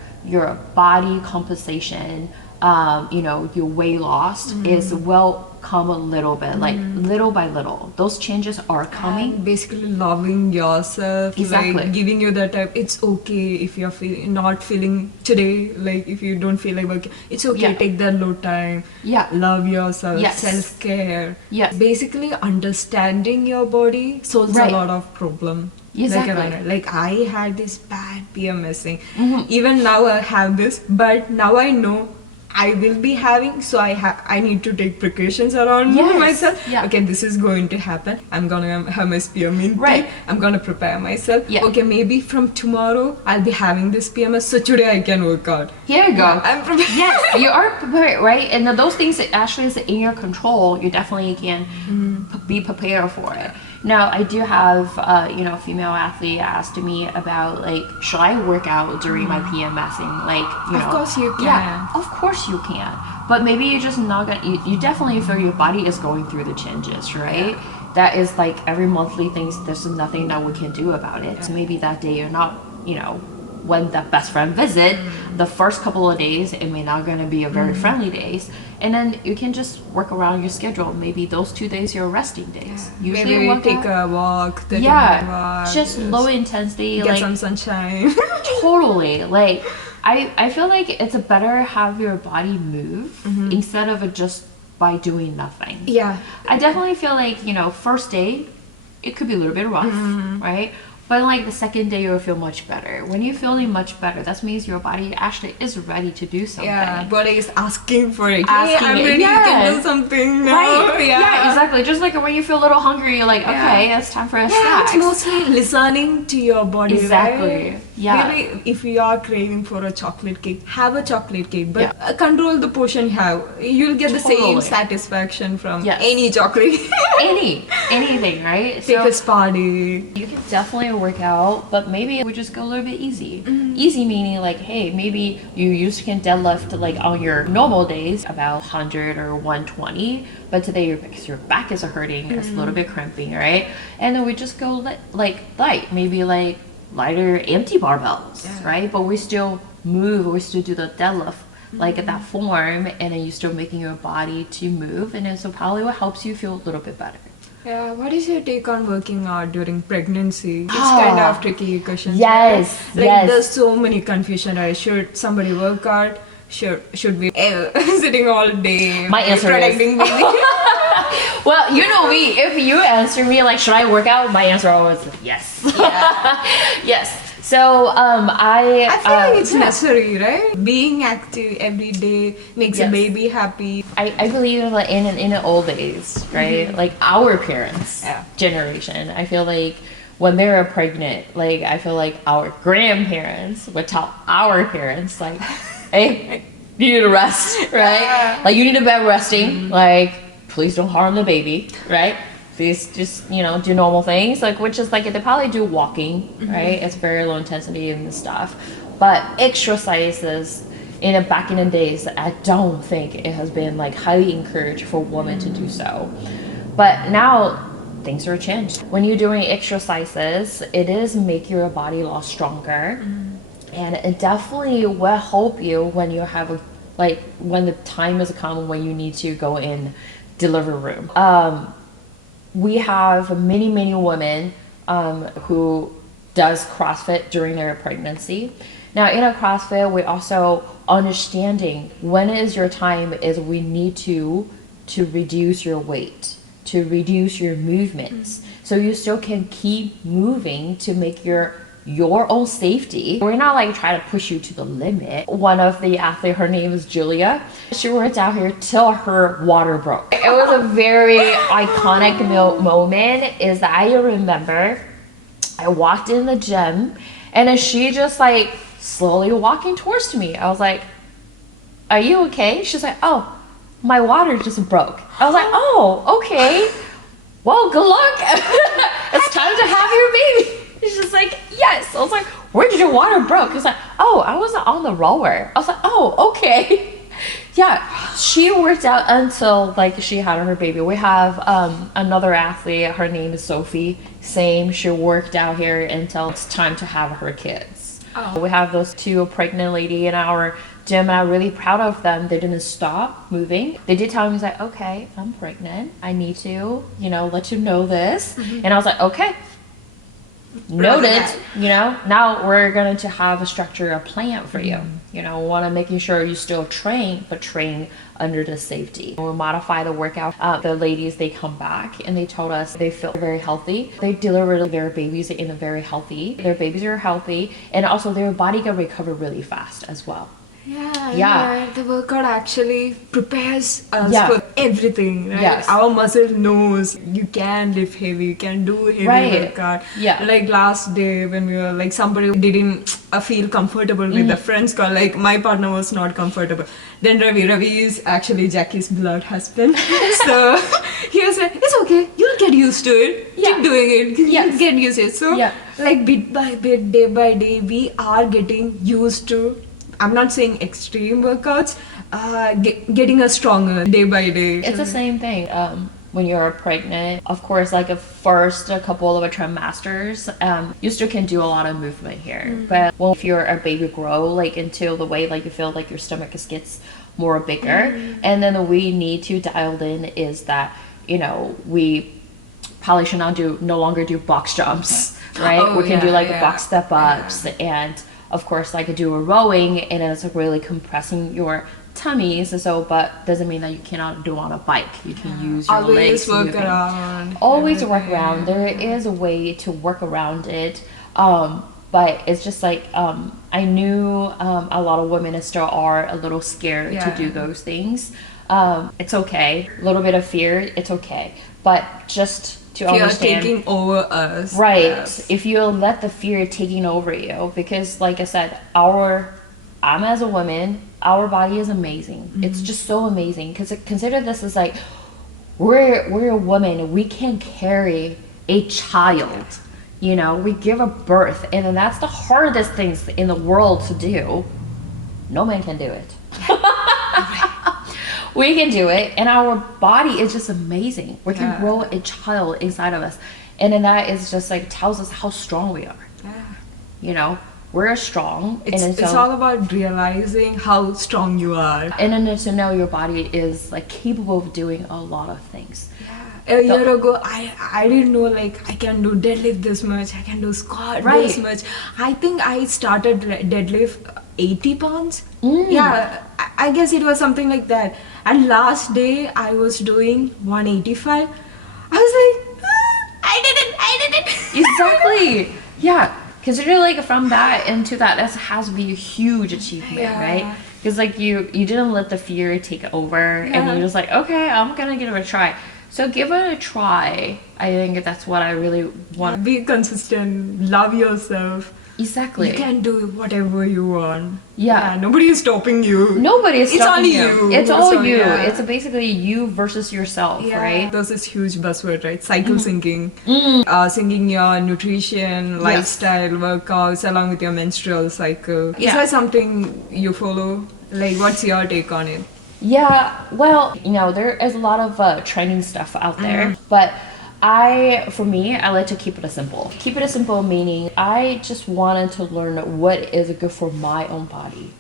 body composition, your weight loss will come a little bit, like little by little. Those changes are coming. And basically loving yourself, Exactly. like giving you that type. It's okay if you're not feeling today, like if you don't feel like working, it's okay. Yeah. Take that low time. Yeah. Love yourself. Yes. Self-care. Yes. Basically, understanding your body solves Right. a lot of problem. Exactly. Like I had this bad PMSing. Even now I have this, but now I know I will be having, so I need to take precautions around Yes. myself. Yeah. Okay, this is going to happen. I'm gonna have my spearmint Right. tea. I'm gonna prepare myself. Yeah. Okay, maybe from tomorrow I'll be having this PMS, so today I can work out. Here you go. I'm prepared. Yes, you are prepared, right? And those things that actually is in your control, you definitely can be prepared for it. Now, I do have, a female athlete asked me about, like, should I work out during my PMSing? Like, Of course you can. Yeah, of course you can. But maybe you're just not gonna, you definitely feel your body is going through the changes, right? That is like every monthly things, there's nothing that we can do about it. So maybe that day you're not, when that best friend visit, the first couple of days, it may not gonna be a very friendly days. And then you can just work around your schedule. Maybe those 2 days you're resting days. Usually Maybe work take out. a walk. 30-minute Yeah, walk, just low intensity. get Like, some sunshine. totally. Like, I feel like it's better have your body move instead of just by doing nothing. Yeah. I definitely feel like, first day, it could be a little bit rough, right? But like the second day, you'll feel much better. When you're feeling much better, that means your body actually is ready to do something. Yeah, body is asking for it. Asking Hey, I'm it, ready. You yeah. can do something now. Right. Yeah, exactly. Just like when you feel a little hungry, you're like, okay, it's time for a Yeah, snack. it's mostly listening to your body. Exactly. Right? Yeah. Maybe if you are craving for a chocolate cake, have a chocolate cake, but Yeah. control the portion you have. You'll get the same Totally. satisfaction from Yes. any chocolate. Anything, right? Take a spa day. You can definitely work out, but maybe we just go a little bit easy. Easy meaning like, hey, maybe you can deadlift like on your normal days about 100 or 120, but today because your back is hurting, it's a little bit cramping, right? And then we just go like light, maybe like lighter empty barbells, right? But we still move, we still do the deadlift like at that form, and then you're still making your body to move, and then so probably what helps you feel a little bit better. Yeah, what is your take on working out during pregnancy? It's Ah. kind of tricky question. Yes, Like yes. there's so many confusion. Right? Should somebody work out? Should we sitting all day? My answer is- protecting baby? Well, you know me. If you answer me like, should I work out? My answer always is yes. Yes. So I I feel like it's yeah. necessary, right? Being active every day makes a Yes. baby happy. I believe like in the old days, right? Like our parents' Yeah. generation, I feel like when they were pregnant, like I feel like our grandparents would tell our parents like, hey, you need to rest, right? Yeah. Like you need to bed resting, like please don't harm the baby, right? Please just, do normal things, like which is like they probably do walking, right? It's very low intensity and stuff. But exercises back in the days, I don't think it has been like highly encouraged for women to do so. But now things are changed. When you're doing exercises, it is make your body a lot stronger. And it definitely will help you when you have when the time has come when you need to go in delivery room. We have many women who does CrossFit during their pregnancy. Now in a CrossFit, we also understanding when is your time is we need to reduce your weight, to reduce your movements, so you still can keep moving to make your own safety. We're not like trying to push you to the limit. One of the athletes, her name is Julia. She worked out here till her water broke. It was a very iconic moment. Is that I remember I walked in the gym and then she just like slowly walking towards me. I was like, "Are you okay?" She's like, "Oh, my water just broke." I was like, "Oh, okay. Well, good luck. It's time to have your baby." She's just like, yes. I was like, where did your water broke? He's like, oh, I wasn't on the rower. I was like, oh, okay. Yeah, she worked out until like she had her baby. We have another athlete. Her name is Sophie. Same. She worked out here until it's time to have her kids. Oh. We have those two pregnant lady in our gym, and I'm really proud of them. They didn't stop moving. They did tell me, like, okay, I'm pregnant. I need to, let you know this. And I was like, okay. Noted. Now we're going to have a structure, a plan for you. Want to making sure you still train, but train under the safety. We'll modify the workout. The ladies, they come back and they told us they feel very healthy. They deliver their babies in a very healthy. Their babies are healthy, and also their body can recover really fast as well. Yeah. The workout actually prepares us Yeah. for everything, right? Yes. Our muscle knows you can lift heavy, you can do heavy Right. workout. Yeah. Like last day when we were like, somebody didn't feel comfortable with the friends call. Like my partner was not comfortable. Then Ravi is actually Jackie's blood husband. So he was like, it's okay, you'll get used to it. Yeah. Keep doing it. Yes. You'll get used to it. So Yeah. like bit by bit, day by day, we are getting used to, I'm not saying extreme workouts, getting us stronger day by day. It's the same thing. When you're pregnant, of course, like a couple of trimesters, you still can do a lot of movement here. But if you're a baby grow, like until the way like you feel like your stomach just gets more bigger, and then we need to dial in is that we probably should no longer do box jumps, right? Oh, we can do yeah, like yeah. box step ups and of course like do a rowing, and it's really compressing your tummies. But doesn't mean that you cannot do on a bike. You can use your legs. Always work moving. around. Always work everything. around. There is a way to work around it. But it's just like I knew a lot of women still are a little scared to do those things. It's okay. A little bit of fear, it's okay. But just to Fear understand, taking over us. right? Yes. If you let the fear taking over you, because like I said, I'm as a woman, our body is amazing. It's just so amazing. Because consider this as like we're a woman. We can carry a child. We give a birth, and then that's the hardest things in the world to do. No man can do it. We can do it, and our body is just amazing. We can grow a child inside of us, and then that is just like tells us how strong we are. We're strong. It's all about realizing how strong you are. and then to know your body is like capable of doing a lot of things. A year ago, I didn't know like I can do deadlift this much, I can do squat this much. I think I started deadlift 80 pounds. Yeah, I guess it was something like that. And last day I was doing 185. I was like, I did it. Exactly. Yeah. Consider like from that into that has to be a huge achievement, right? Because like you didn't let the fear take over, and you're just like, okay, I'm gonna give it a try. So give it a try. I think that's what I really want. Be consistent, love yourself. Exactly. You can do whatever you want. Yeah. Nobody is stopping you. Nobody is It's stopping only you. you. It's all So, you. yeah. It's basically you versus yourself, right? There's this huge buzzword, right? Cycle syncing. Syncing your nutrition, lifestyle, workouts along with your menstrual cycle. Is that something you follow? Like, what's your take on it? Yeah, well, there is a lot of training stuff out there, but I like to keep it simple. Keep it simple meaning I just wanted to learn what is good for my own body.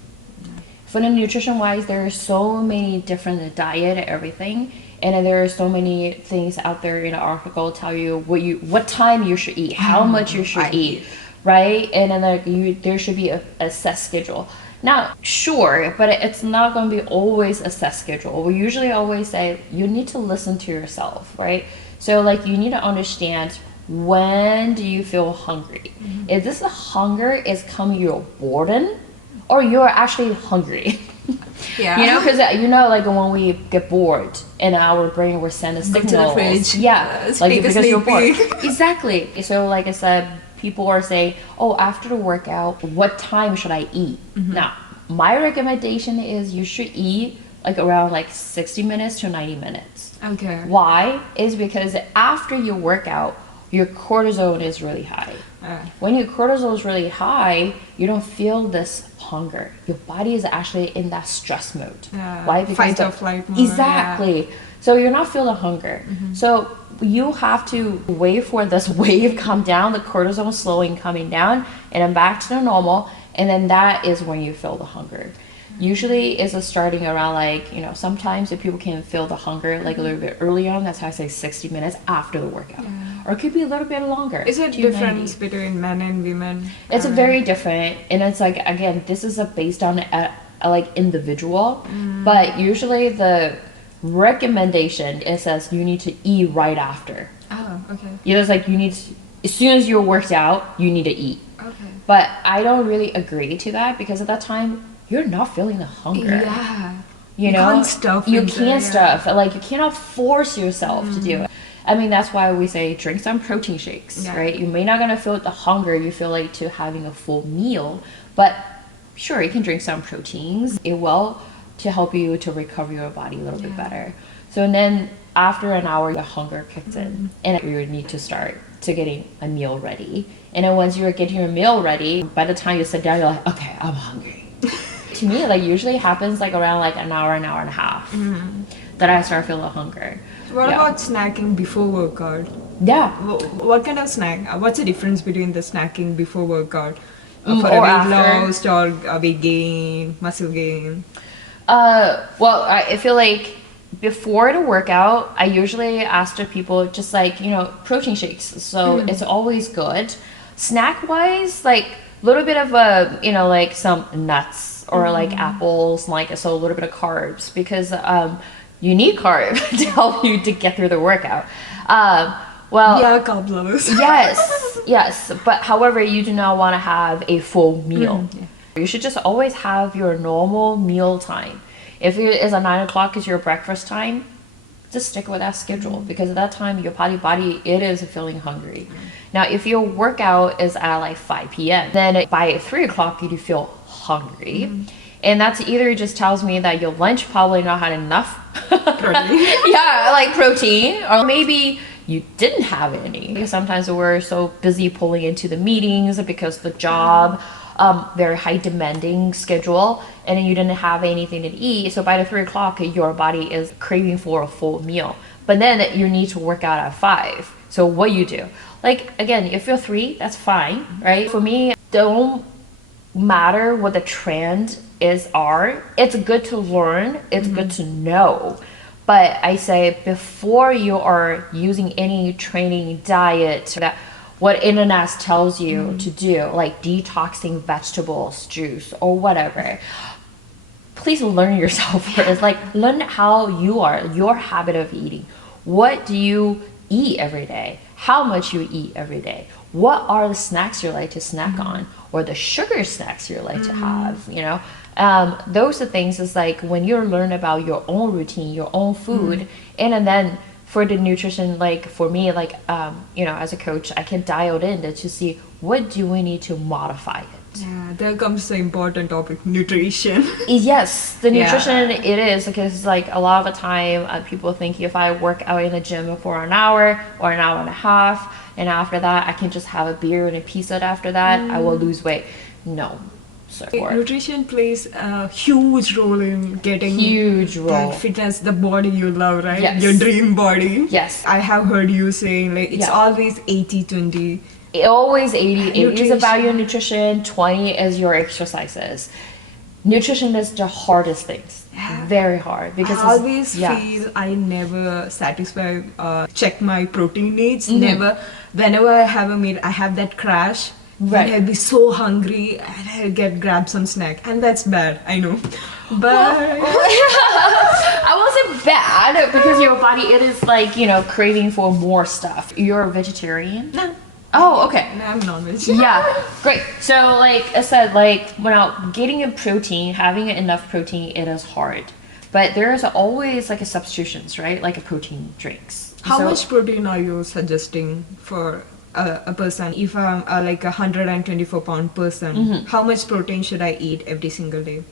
For the nutrition wise, there are so many different diet, everything, and then there are so many things out there in the article tell you what time you should eat, how much you should eat, right? And then there should be a set schedule. Now, sure, but it's not going to be always a set schedule. We usually always say you need to listen to yourself, right? So like you need to understand, when do you feel hungry? If this hunger is coming your boredom, or you're actually hungry. Because like when we get bored in our brain, we're sending signals. to the fridge. Like Take a because you're sneak bored. Exactly. So like I said, people are saying, oh, after the workout, what time should I eat? Now, my recommendation is you should eat like around like 60 minutes to 90 minutes. Okay. Why? Is because after you work out, your cortisol is really high. When your cortisol is really high, you don't feel this hunger. Your body is actually in that stress mode. Why? Because fight or flight mode. Exactly. So you're not feeling hunger. So you have to wait for this wave come down, the cortisol slowing coming down, and then back to the normal, and then that is when you feel the hunger. Usually it's starting around like, sometimes if people can feel the hunger like a little bit early on, that's how I say 60 minutes after the workout. Or it could be a little bit longer. Is it difference between men and women? It's very different. And it's like, again, this is based on like individual, but usually the recommendation, it says you need to eat right after. Oh, okay. It's like as soon as you're worked out, you need to eat. Okay. But I don't really agree to that because at that time, you're not feeling the hunger. Yeah. You can't stuff You into can't it, stuff. Like, you cannot force yourself to do it. I mean, that's why we say drink some protein shakes, right? You may not gonna feel the hunger you feel like to having a full meal, but sure, you can drink some proteins. It will to help you to recover your body a little bit better. So then after an hour, your hunger kicks in, and you need to start to getting a meal ready. And then once you're getting your meal ready, by the time you sit down, you're like, okay, I'm hungry. To me, like usually happens like around like an hour and a half that I start feeling hunger. What about snacking before workout? Yeah. What kind of snack? What's the difference between the snacking before workout? For Or a weight after? loss or a weight gain, muscle gain? Well, I feel like before the workout, I usually ask the people just like, protein shakes. So it's always good. Snack wise, like a little bit of like some nuts or like apples, like so a little bit of carbs because you need carb to help you to get through the workout. Well, Yeah, carb lovers. yes. But however, you do not want to have a full meal. You should just always have your normal meal time. If it is a 9 o'clock is your breakfast time, just stick with that schedule because at that time your body it is feeling hungry. Now, if your workout is at like 5 p.m., then by 3 o'clock you do feel hungry. And that's either just tells me that your lunch probably not had enough Protein. like protein, or maybe you didn't have any. Because sometimes we're so busy pulling into the meetings because the job, very high demanding schedule, and then you didn't have anything to eat. So by the 3 o'clock, your body is craving for a full meal. But then you need to work out at 5. So what you do? Like, again, if you're 3, that's fine, right? For me, don't matter what the trend are. It's good to learn. It's good to know. But I say before you are using any training diet that what internet tells you to do, like detoxing vegetables, juice, or whatever, please learn yourself first. Like learn how you are, your habit of eating. What do you eat every day? How much you eat every day? What are the snacks you like to snack on, or the sugar snacks you like to have? Those are things is like when you learn about your own routine, your own food, and then for the nutrition, like for me, like as a coach, I can dial in to see what do we need to modify it. Yeah, there comes the important topic, nutrition. Yes, the nutrition it is because like a lot of the time people think if I work out in the gym for an hour or an hour and a half, and after that I can just have a beer and a pizza after that, I will lose weight. No. So Nutrition plays a huge role in getting that fitness, the body you love, right? Yes. Your dream body. Yes. I have heard you saying like it's always 80-20. Always 80 is about your nutrition, 20 is your exercises. Nutrition is the hardest things. Very hard because I always feel I never satisfy check my protein needs. Never. Whenever I have a meal, I have that crash. Right. And I'll be so hungry and I'll grab some snack, and that's bad, I know. But I wasn't bad because your body it is like craving for more stuff. You're a vegetarian? No. Oh, okay. No, I'm non-veg. Yeah, great. So like I said, like when getting a protein, having enough protein, it is hard. But there is always like a substitutions, right? Like a protein drinks. How much protein are you suggesting for a person? If I'm like a 124-pound person, how much protein should I eat every single day?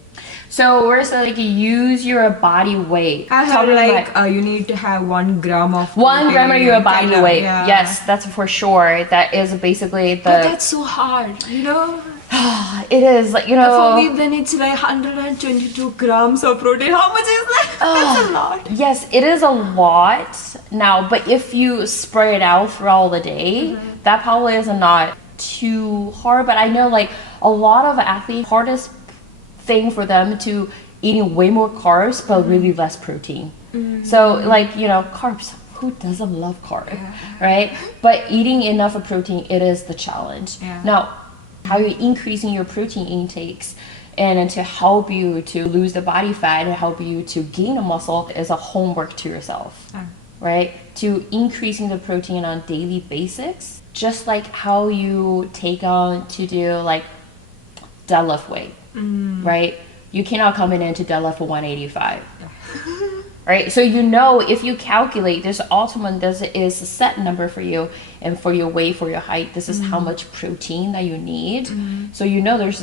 So we're saying like use your body weight. I Tell heard me like about- you need to have 1 gram of 1 gram of protein, your body kinda, weight. yeah. Yes, that's for sure. That is basically the. But that's so hard, you know. It is like, you know. For me, then it's like 122 grams of protein. How much is that? That's a lot. Yes, it is a lot now, but if you spread it out throughout the day, that probably is not too hard. But I know like a lot of athletes, hardest thing for them to eating way more carbs but really less protein. So like, you know, carbs, who doesn't love carbs, right? But eating enough of protein, it is the challenge. Now, how you're increasing your protein intakes and to help you to lose the body fat and help you to gain a muscle is a homework to yourself, right? To increasing the protein on daily basis, just like how you take on to do like deadlift weight, right? You cannot come in to deadlift for 185. Right, so you know if you calculate this ultimate, this is a set number for you, and for your weight, for your height, this is how much protein that you need. So you know this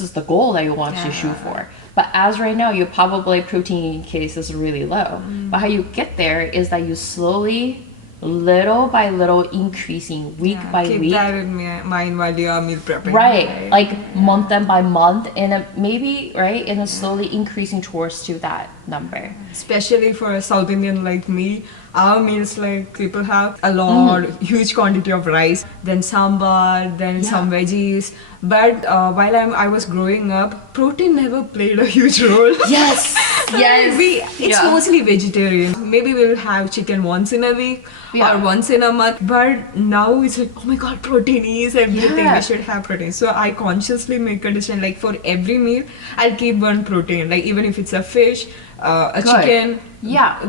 is the goal that you want to shoot for. But as right now, your probably protein case is really low. But how you get there is that you slowly, little by little, increasing week by keep week. that in mind while you are meal prepping. Right, like month and by month, and maybe right, and then slowly increasing towards to that number. Especially for a South Indian like me, our meals like people have a lot, huge quantity of rice, then sambar, then some veggies. But while I was growing up, protein never played a huge role. Yes, yes. It's mostly vegetarian. Maybe we'll have chicken once in a week or once in a month. But now it's like, oh my god, protein is everything. We should have protein. So I consciously make a decision like for every meal, I'll keep one protein. Like even if it's a fish, a chicken,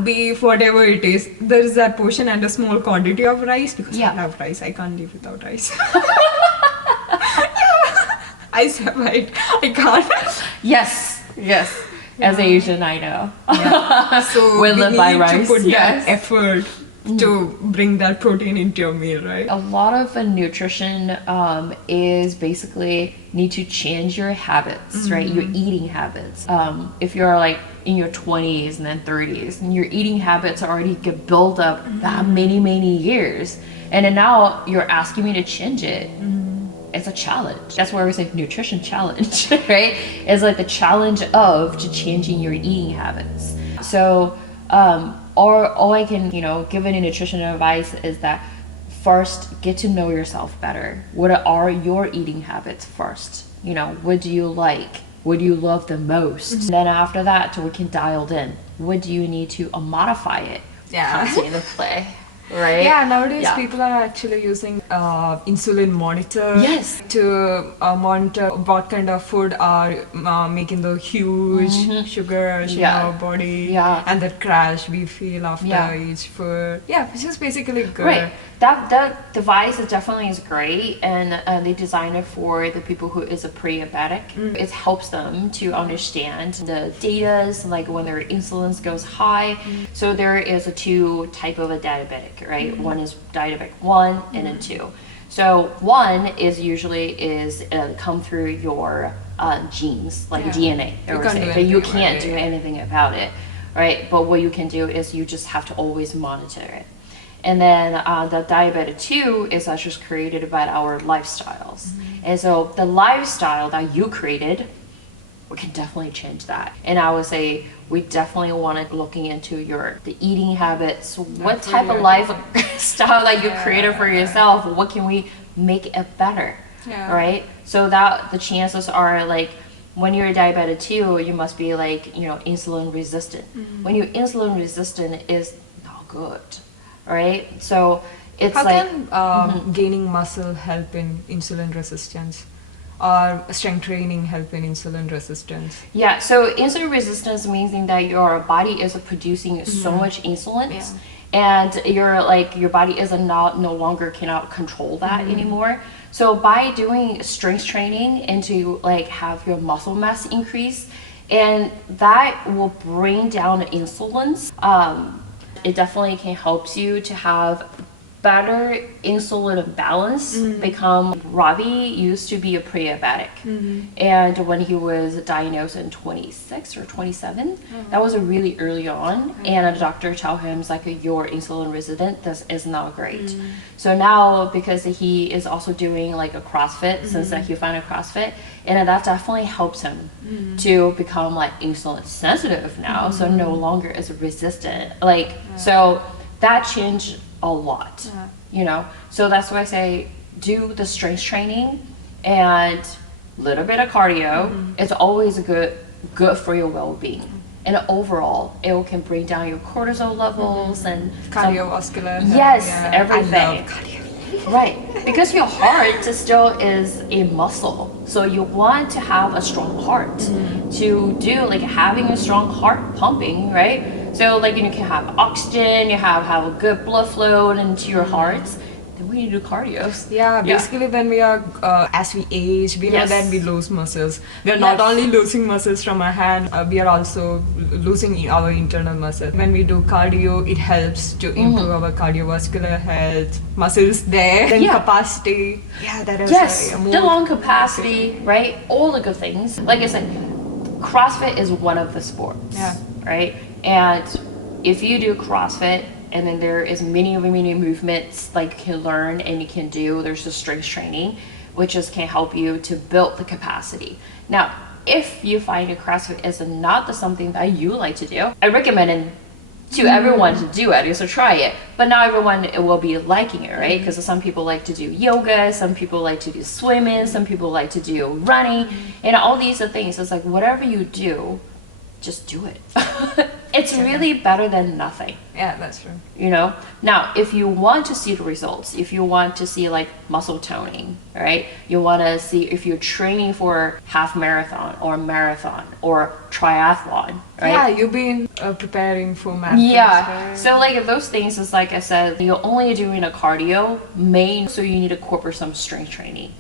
beef, whatever it is, there is that portion and a small quantity of rice because I love rice. I can't live without rice. I said right. I can't. Yes. As an Asian, I know. So we live by rice. To put that effort to bring that protein into your meal, right? A lot of nutrition is basically need to change your habits, right? Your eating habits. If you're like in your 20s and then 30s, and your eating habits already get built up that many years, and then now you're asking me to change it. It's a challenge. That's why we say nutrition challenge, right? It's like the challenge of to changing your eating habits. So, all I can, give any nutrition advice is that first get to know yourself better. What are your eating habits first? What do you like? What do you love the most? And then after that, we can dial in. What do you need to modify it? Comes into play. Right? Yeah, nowadays people are actually using insulin monitor to monitor what kind of food are making the huge sugar rush in our body and that crash we feel after each food. Yeah, which is basically good. Right. That device definitely is great, and they designed it for the people who is a pre-diabetic. It helps them to understand the data, like when their insulin goes high. So there is a two type of a diabetic, right? One is diabetic 1 and then 2. So 1 is usually come through your genes, like DNA. You can't do anything about it, right? But what you can do is you just have to always monitor it. And then the diabetic 2 is just created by our lifestyles. And so the lifestyle that you created, we can definitely change that. And I would say we definitely want to looking into the eating habits. What type of lifestyle that you created for yourself? What can we make it better? Right? So that the chances are like when you're diabetic 2, you must be like, insulin resistant. When you're insulin resistant is not good. Right? So it's how can gaining muscle help in insulin resistance? Or strength training help in insulin resistance? Yeah, so insulin resistance means that your body is producing so much insulin, and your body is no longer cannot control that anymore. So by doing strength training and to have your muscle mass increase, and that will bring down insulin. It definitely can help you to have better insulin balance become. Ravi used to be a pre-diabetic, and when he was diagnosed in 26 or 27, that was really early on, and a doctor told him it's like you're insulin resistant. This is not great. So now because he is also doing like a CrossFit, since that he found a CrossFit, and that definitely helps him to become like insulin sensitive now, so no longer is resistant. Like so that changed a lot, you know. So that's why I say do the strength training and a little bit of cardio. It's always good for your well-being, and overall it can bring down your cortisol levels and Cardiovascular. yes, Yeah, everything. I love cardio. Right, because your heart still is a muscle, so you want to have a strong heart to do like having a strong heart pumping, right? So like you can have oxygen, you have a good blood flow into your hearts. Then we need to do cardio. Yeah, basically when we are, as we age, we know that we lose muscles. We are not only losing muscles from our hand, we are also losing our internal muscle. When we do cardio, it helps to improve our cardiovascular health, muscles there, then capacity. Yeah, that is the lung capacity, right? All the good things. Like I said, CrossFit is one of the sports, right? And if you do CrossFit, and then there is many movements like you can learn and you can do. There's the strength training, which just can help you to build the capacity. Now, if you find a CrossFit is not something that you like to do, I recommend it to everyone to do it. So try it, but not everyone will be liking it, right? Because some people like to do yoga, some people like to do swimming, some people like to do running, and all these are things. It's like whatever you do, just do it. It's really better than nothing. Yeah, that's true. You know? Now, if you want to see the results, if you want to see like muscle toning, right? You want to see if you're training for half marathon or triathlon, right? Yeah, you've been preparing for marathons. Yeah. Right? So like those things is like I said, you're only doing a cardio main, so you need to incorporate some strength training.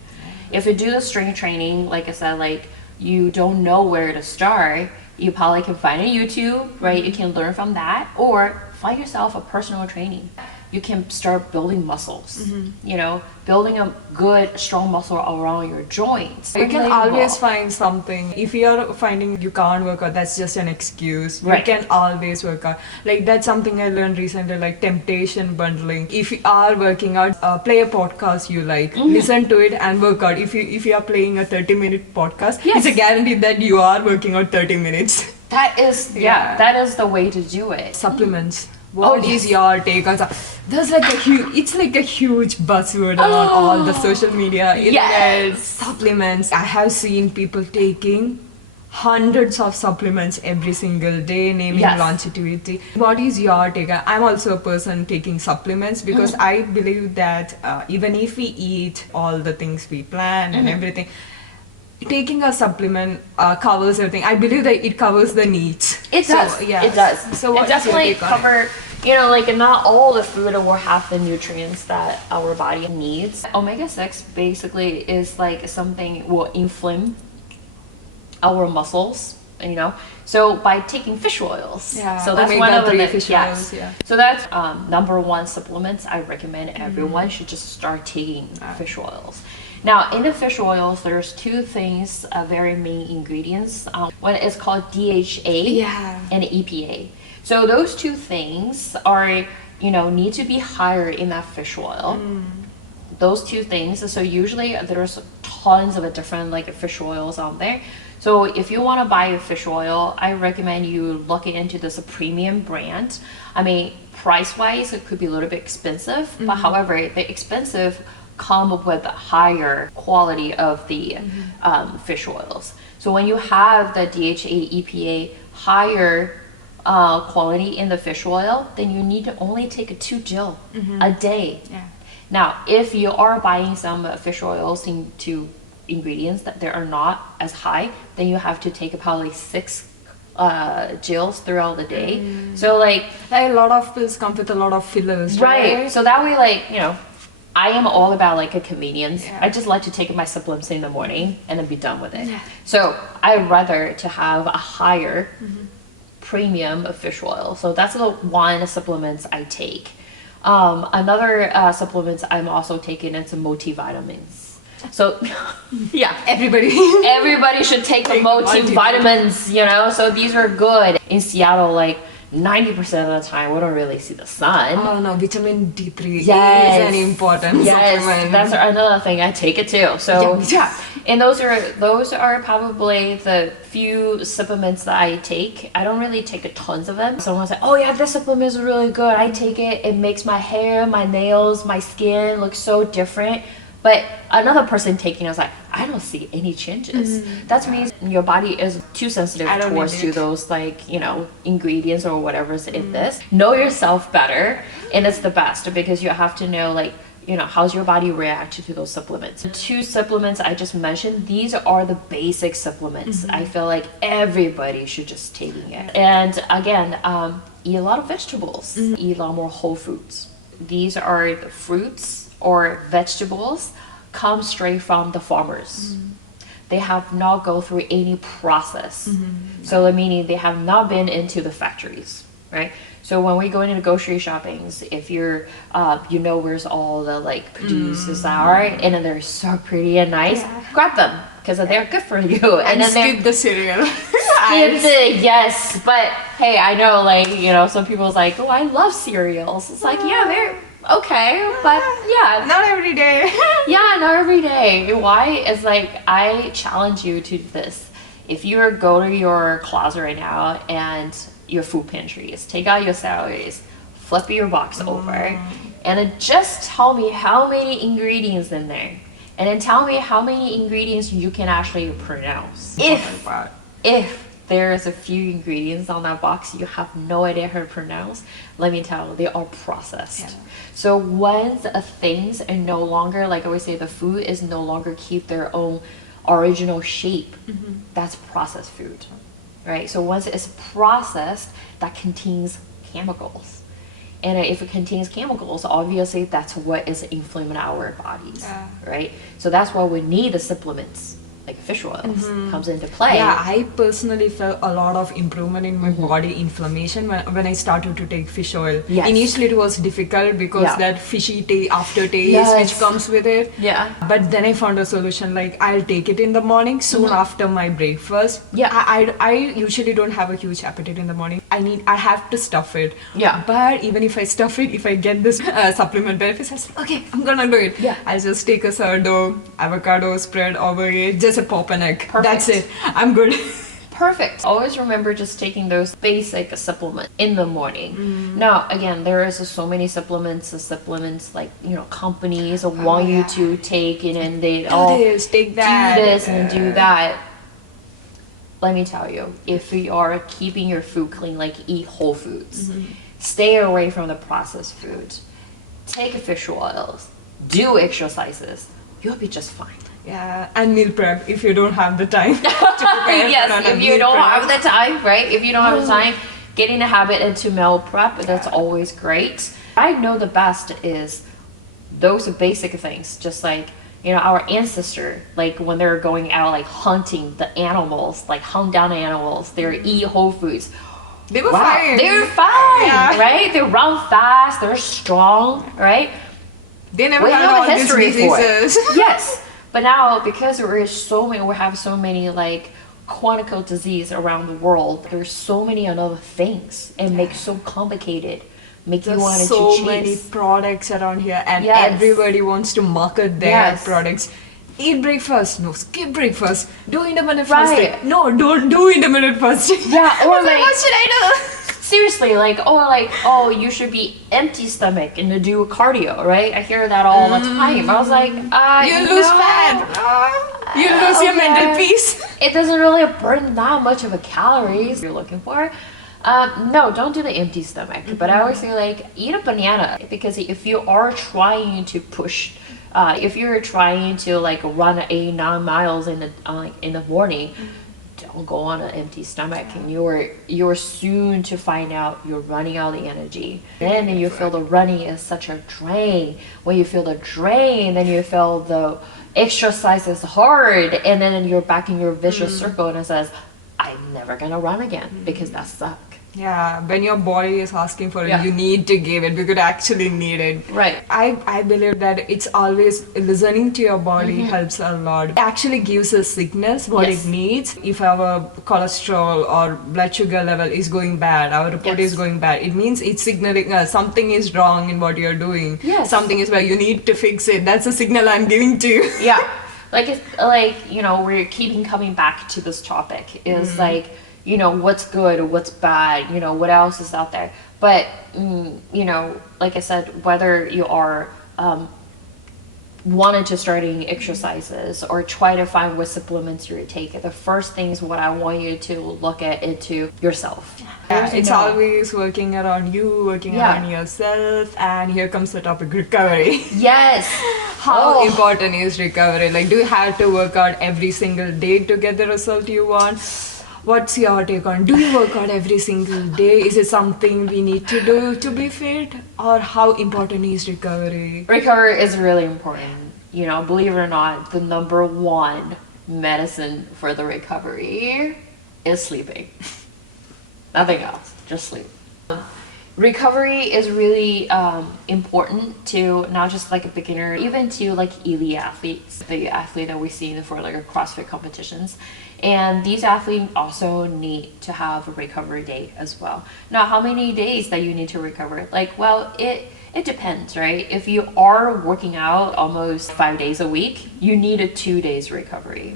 If you do the strength training, like I said, like you don't know where to start, you probably can find a YouTube, right? You can learn from that, or find yourself a personal training. You can start building muscles, you know, building a good, strong muscle around your joints. You can always find something. If you're finding you can't work out, that's just an excuse. You can always work out. Like that's something I learned recently, like temptation bundling. If you are working out, play a podcast you like, listen to it and work out. If you are playing a 30-minute podcast, it's a guarantee that you are working out 30 minutes. That is, that is the way to do it. Supplements. What is your take on there's like it's like a huge buzzword on all the social media internet supplements. I have seen people taking hundreds of supplements every single day, naming longevity. What is your take? I'm also a person taking supplements because I believe that even if we eat all the things we plan and everything, taking a supplement covers everything. I believe that it covers the needs. It does. It does. So it definitely cover, you know, like not all the food will have the nutrients that our body needs. Omega-6 basically is like something will inflame our muscles, you know. So by taking fish oils, so that's one of the fish oils, So that's number one supplements I recommend everyone should just start taking fish oils. Now, in the fish oils, there's two things, very main ingredients. One is called DHA and EPA. So those two things are, you know, need to be higher in that fish oil. Those two things. So usually there's tons of different like fish oils out there. So if you want to buy a fish oil, I recommend you look into this premium brand. I mean, price-wise, it could be a little bit expensive, but however, the expensive come with a higher quality of the fish oils. So when you have the DHA, EPA higher quality in the fish oil, then you need to only take a 2 gel a day. Now, if you are buying some fish oils into ingredients that they are not as high, then you have to take probably 6 gels throughout the day. So like a lot of pills come with a lot of fillers, right? So that way, like, you know, I am all about like a convenience. I just like to take my supplements in the morning and then be done with it. So I'd rather to have a higher premium of fish oil. So that's the one supplements I take. Another supplements I'm also taking is multivitamins. So, yeah, everybody should take the multivitamins, you know. So these are good. In Seattle, like 90% of the time, we don't really see the sun. Oh no, vitamin D3 Yes. is an important supplement. That's another thing. I take it too. So Yeah. and those are probably the few supplements that I take. I don't really take tons of them. Someone say, "Oh yeah, this supplement is really good. I take it. It makes my hair, my nails, my skin look so different." But another person taking it was like, I don't see any changes. That means your body is too sensitive I don't towards need to it. those like, you know, ingredients or whatever's in this. Know yourself better, and it's the best because you have to know like, you know, how's your body react to those supplements. The two supplements I just mentioned, these are the basic supplements. I feel like everybody should just taking it. And again, eat a lot of vegetables. Eat a lot more whole foods. These are the fruits or vegetables come straight from the farmers. They have not go through any process. So meaning they have not been into the factories, right? So when we go into grocery shoppings, if you're, you know where's all the like producers are, and then they're so pretty and nice, grab them because they're good for you. And then skip the cereal. yes, but hey, I know like, you know, some people's like, oh, I love cereals. It's like, yeah, they're okay, but yeah. Not every day. Yeah, not every day. Why? It's like, I challenge you to this. If you go to your closet right now and your food pantries, take out your salaries, flip your box over, and then just tell me how many ingredients in there. And then tell me how many ingredients you can actually pronounce. If there's a few ingredients on that box you have no idea how to pronounce, let me tell you, they are processed. So once things are no longer, like I always say, the food is no longer keep their own original shape, that's processed food, right? So once it's processed, that contains chemicals. And if it contains chemicals, obviously that's what is inflaming our bodies, right? So that's why we need the supplements. Like fish oils comes into play. Yeah, I personally felt a lot of improvement in my body inflammation when I started to take fish oil. Yes. Initially it was difficult because that fishy aftertaste Yes. which comes with it. Yeah. But then I found a solution, like I'll take it in the morning soon after my breakfast. Yeah. I usually don't have a huge appetite in the morning. I have to stuff it. Yeah. But even if I stuff it, if I get this supplement benefits, I say, okay, I'm gonna do it. Yeah. I'll just take a sourdough, avocado spread over it, just a pop and egg. Perfect. That's it. I'm good. Perfect. Always remember just taking those basic supplements in the morning. Now, again, there is so many supplements like, you know, companies want you to take it and they all this, take that. do this and do that. Let me tell you, if you are keeping your food clean, like eat whole foods, stay away from the processed food, take fish oils, do exercises, you'll be just fine. Yeah, and meal prep if you don't have the time to prepare. Yes, if you don't have the time, right? If you don't have the time, get in the habit into meal prep. That's always great. I know the best is those basic things, just like, you know, our ancestor, like when they're going out like hunting the animals, like hunt down animals, they eat whole foods. They were fine. They're fine, Yeah. right? They run fast, they're strong, right? They never We had have all a these history for diseases. it. Yes, but now because we have so many like chronic disease around the world. There's so many other things and make so complicated. Make you want to so chase. many products around here, and Yes. everybody wants to market their Yes. products. Eat breakfast. No, skip breakfast. Do intermittent Right. fasting. No, don't do intermittent fasting. Yeah, or It's like- what should I do? Seriously, oh, you should be empty stomach and to do cardio, right? I hear that all the time. I was like, You lose fat. You lose your okay. mental peace. It doesn't really burn that much of a calories you're looking for. No, don't do the empty stomach. But I always say like eat a banana, because if you are trying to push, if you're trying to like run 8-9 miles in the morning, don't go on an empty stomach, and you're soon to find out you're running out of the energy. Then you feel the running is such a drain. When you feel the drain, then you feel the exercise is hard, and then you're back in your vicious circle, and it says, I'm never gonna run again because that sucks. Yeah, when your body is asking for it, Yeah. you need to give it because you actually need it. Right. I believe that it's always listening to your body helps a lot. It actually gives a sickness what Yes. it needs. If our cholesterol or blood sugar level is going bad, our report Yes. is going bad, it means it's signaling us something is wrong in what you're doing. Yes. Something is where you need to fix it. That's a signal I'm giving to you. Yeah. Like it's like, we're keeping coming back to this topic is like, what's good, what's bad, what else is out there. But, like I said, whether you are wanted to starting exercises or try to find what supplements you're taking, the first thing is what I want you to look at into yourself. Yeah, it's always working around you, working around yourself, and here comes the topic recovery. Yes. How important is recovery? Like, do you have to work out every single day to get the result you want? What's your take on? Do you work out every single day? Is it something we need to do to be fit? Or how important is recovery? Recovery is really important. Believe it or not, the number one medicine for the recovery is sleeping. Nothing else, just sleep. Recovery is really important to not just like a beginner, even to like elite athletes, the athlete that we see for like CrossFit competitions. And these athletes also need to have a recovery day as well. Now, how many days that you need to recover? It depends, right? If you are working out almost 5 days a week, you need a 2 days recovery.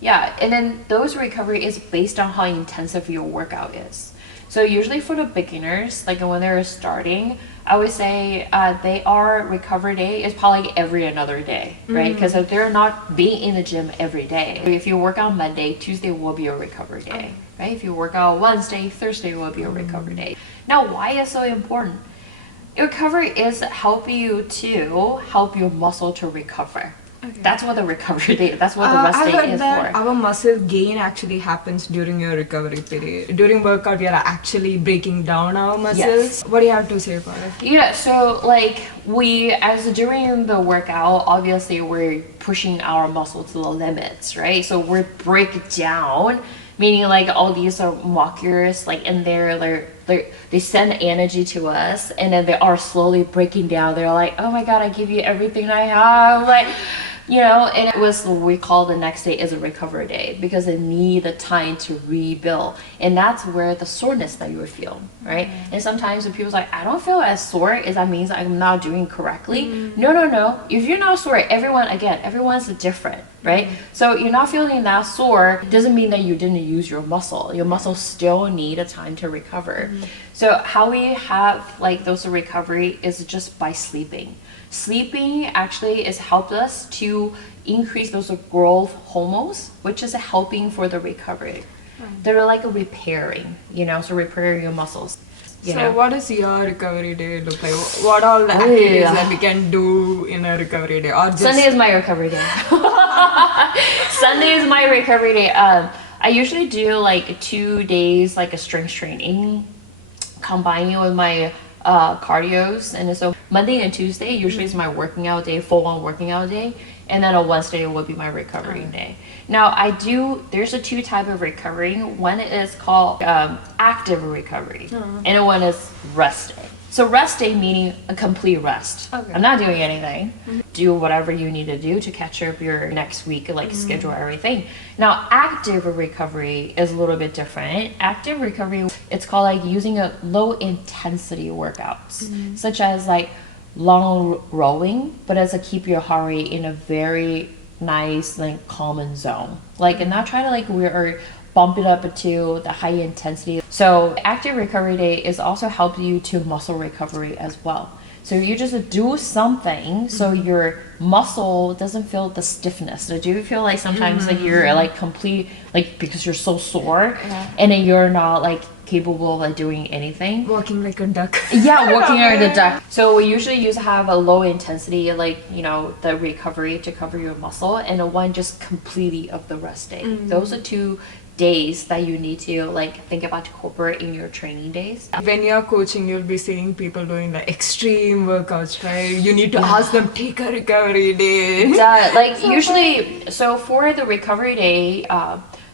Yeah, and then those recovery is based on how intensive your workout is. So usually for the beginners, like when they're starting, I would say their recovery day is probably every another day, right? Because they're not being in the gym every day. If you work out Monday, Tuesday will be a recovery day, right? If you work out Wednesday, Thursday will be a recovery day. Now, why is so important? Recovery is helping you to help your muscle to recover. Okay. That's what the recovery day, that's what the rest I day heard is that for. our muscle gain actually happens during your recovery period. During workout, we are actually breaking down our muscles. Yes. What do you have to say about it? Yeah, so like during the workout, obviously we're pushing our muscle to the limits, right? So we're break down, meaning like all these are mockers, like in there, they send energy to us, and then they are slowly breaking down. They're like, oh my God, I give you everything I have, like. And it was what we call the next day is a recovery day because they need the time to rebuild. And that's where the soreness that you would feel, right? And sometimes when people's like, I don't feel as sore, is that means I'm not doing correctly? No. If you're not sore, everyone's different, right? So you're not feeling that sore doesn't mean that you didn't use your muscle. Your muscles still need a time to recover. So how we have like those recovery is just by sleeping. Sleeping actually has helped us to increase those growth hormones, which is helping for the recovery. They're like repairing, so repairing your muscles. So what does your recovery day look like? What all the activities that we can do in a recovery day? Or just Sunday is my recovery day. Sunday is my recovery day. I usually do like 2 days like a strength training, combining with my cardios, and so Monday and Tuesday usually is my working out day, full-on working out day, and then on Wednesday will be my recovery day. Now there's a two type of recovery. One is called active recovery, and one is rest day. So rest day meaning a complete rest. Okay. I'm not doing anything. Do whatever you need to do to catch up your next week, like schedule everything. Now active recovery is a little bit different. Active recovery, it's called like using a low intensity workouts, such as like long rowing, but as a keep your heart rate in a very nice like common zone. Like and not try to like we're bump it up to the high intensity. So active recovery day is also help you to muscle recovery as well. So you just do something so your muscle doesn't feel the stiffness. So do you feel like sometimes like you're like complete, like because you're so sore and then you're not like capable of like doing anything? walking like a duck. Yeah, walking like a duck. So we usually have a low intensity, like, the recovery to cover your muscle, and one just completely of the rest day. Those are 2 days that you need to like think about to incorporate in your training days. When you're coaching, you'll be seeing people doing like extreme workouts, right? You need to ask them, take a recovery day. Like usually, so for the recovery day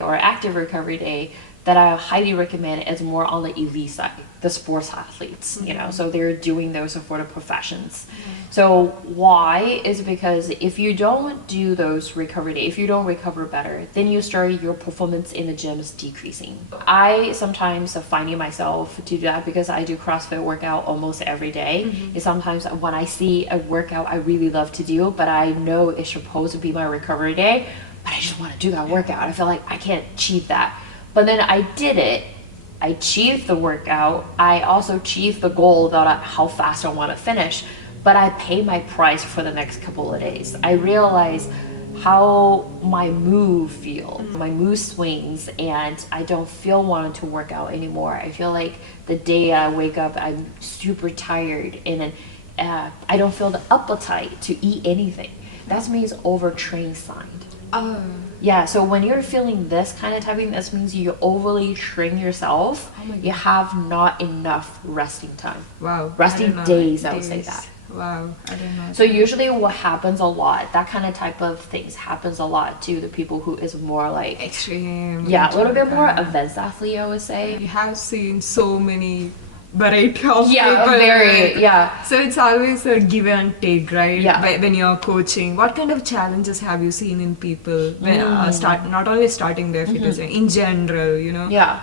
or active recovery day, that I highly recommend is more on the elite side, the sports athletes, you know, so they're doing those for the professions. So why is because if you don't do those recovery days, if you don't recover better, then you start your performance in the gym is decreasing. I sometimes finding myself to do that because I do CrossFit workout almost every day. And sometimes when I see a workout I really love to do, but I know it's supposed to be my recovery day, but I just want to do that workout. I feel like I can't achieve that. But then I did it. I achieved the workout. I also achieved the goal that how fast I want to finish. But I pay my price for the next couple of days. I realize how my mood feels, my mood swings, and I don't feel wanting to work out anymore. I feel like the day I wake up, I'm super tired, and I don't feel the appetite to eat anything. That means overtrained sign. Yeah, so when you're feeling this kind of typing, this means you overly train yourself. You have not enough resting time. Wow. Resting days, I would say that. Wow, I don't know. So usually what happens a lot, that kind of type of things happens a lot to the people who is more like Extreme. yeah, a little bit more advanced athlete, I would say. You have seen so many variety of Yeah, people. very, yeah. So it's always a give and take, right? Yeah. When you're coaching, what kind of challenges have you seen in people when not only starting their fitness in general, you know? Yeah.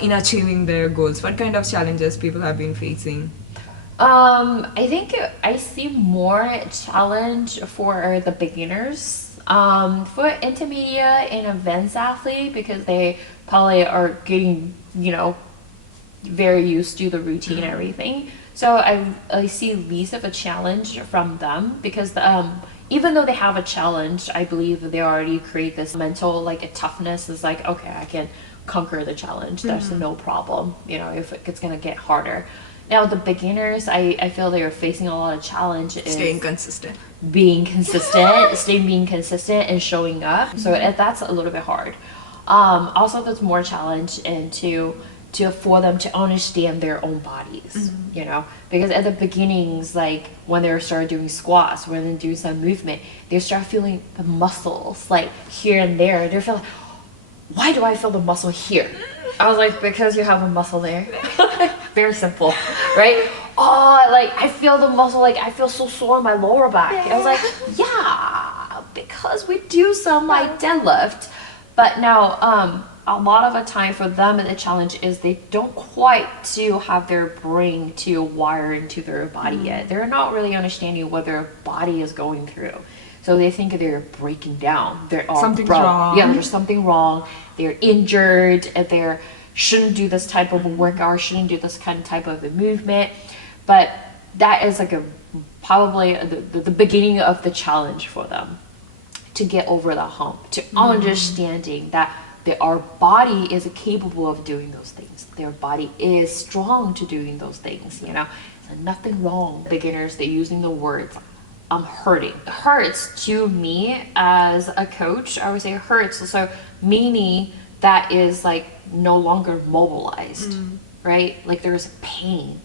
In achieving their goals, what kind of challenges people have been facing? I think I see more challenge for the beginners. For intermediate and advanced athlete, because they probably are getting, you know, very used to the routine and everything. So I see least of a challenge from them because even though they have a challenge, I believe they already create this mental like a toughness. Is like, okay, I can conquer the challenge. There's no problem. You know, if it's gonna get harder. Now the beginners, I feel they are facing a lot of challenge. Staying consistent. Being consistent, being consistent and showing up. So that's a little bit hard. Also, there's more challenge into for them to understand their own bodies, you know, because at the beginnings, like when they start doing squats, when they do some movement, they start feeling the muscles like here and there. They're feeling, why do I feel the muscle here? I was like, because you have a muscle there. Very simple, right? Oh, like I feel the muscle, like I feel so sore in my lower back. I was like, yeah, because we do some like deadlift. But now, a lot of the time for them, the challenge is they don't quite to have their brain to wire into their body yet. They're not really understanding what their body is going through. So they think they're breaking down. They're all Something's wrong. Yeah, there's something wrong. They're injured, and they shouldn't do this type of workout, shouldn't do this kind of type of a movement. But that is like probably the beginning of the challenge for them to get over the hump, to understanding that our body is capable of doing those things. Their body is strong to doing those things, you know. There's nothing wrong. Beginners, they're using the words, I'm hurting. It hurts to me as a coach, I would say it hurts. So meaning that is like no longer mobilized, right? Like there's pain.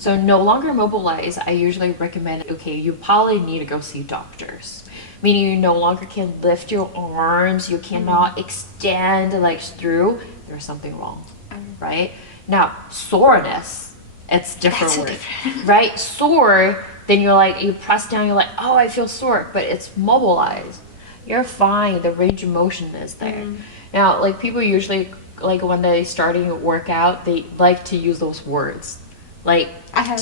So no longer mobilized, I usually recommend, okay, you probably need to go see doctors. Meaning you no longer can lift your arms, you cannot extend like through, there's something wrong, right? Now, soreness, it's different word, right? Sore, then you're like, you press down, you're like, oh, I feel sore, but it's mobilized. You're fine, the range of motion is there. Now, like people usually, like when they starting a workout, they like to use those words. Like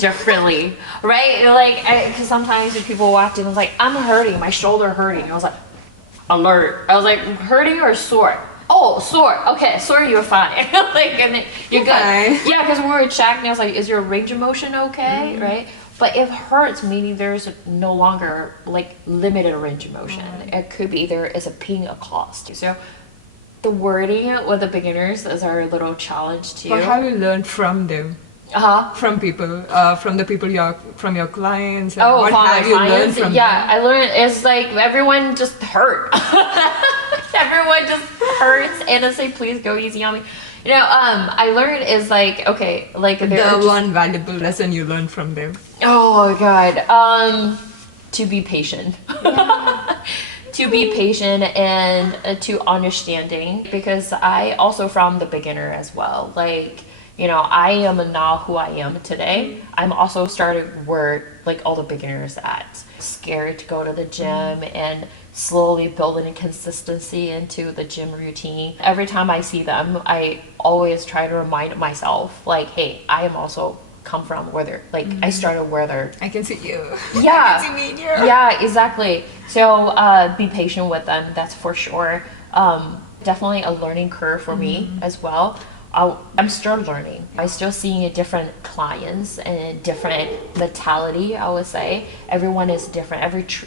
differently, right? Like, because sometimes when people walked in, I was like, I'm hurting, my shoulder hurting. I was like, alert. I was like, hurting or sore? Oh, sore. Okay, sore, you're fine. Like, and then you're good. Yeah, because when we were checking, I was like, is your range of motion okay, right? But if hurts, meaning there's no longer like limited range of motion. It could be there is a pain, a cost. So the wording with the beginners is our little challenge too. What have you learned from them? From people, from the people from your clients. And what have you learned from them? I learned it's like everyone just hurt. Everyone just hurts, and I say, please go easy on me. You know, I learned is like, okay, like the one valuable lesson you learned from them. Oh God, to be patient. to be patient and to understanding, because I also from the beginner as well. Like, I am not who I am today. I'm also starting where like all the beginners at. Scared to go to the gym and slowly building consistency into the gym routine. Every time I see them, I always try to remind myself, like, hey, I am also come from where they're like I started where they're I can see you. yeah I can see me here. yeah, exactly. So be patient with them, that's for sure. Definitely a learning curve for me as well. I'm still learning. I'm still seeing different clients and different mentality, I would say. Everyone is different.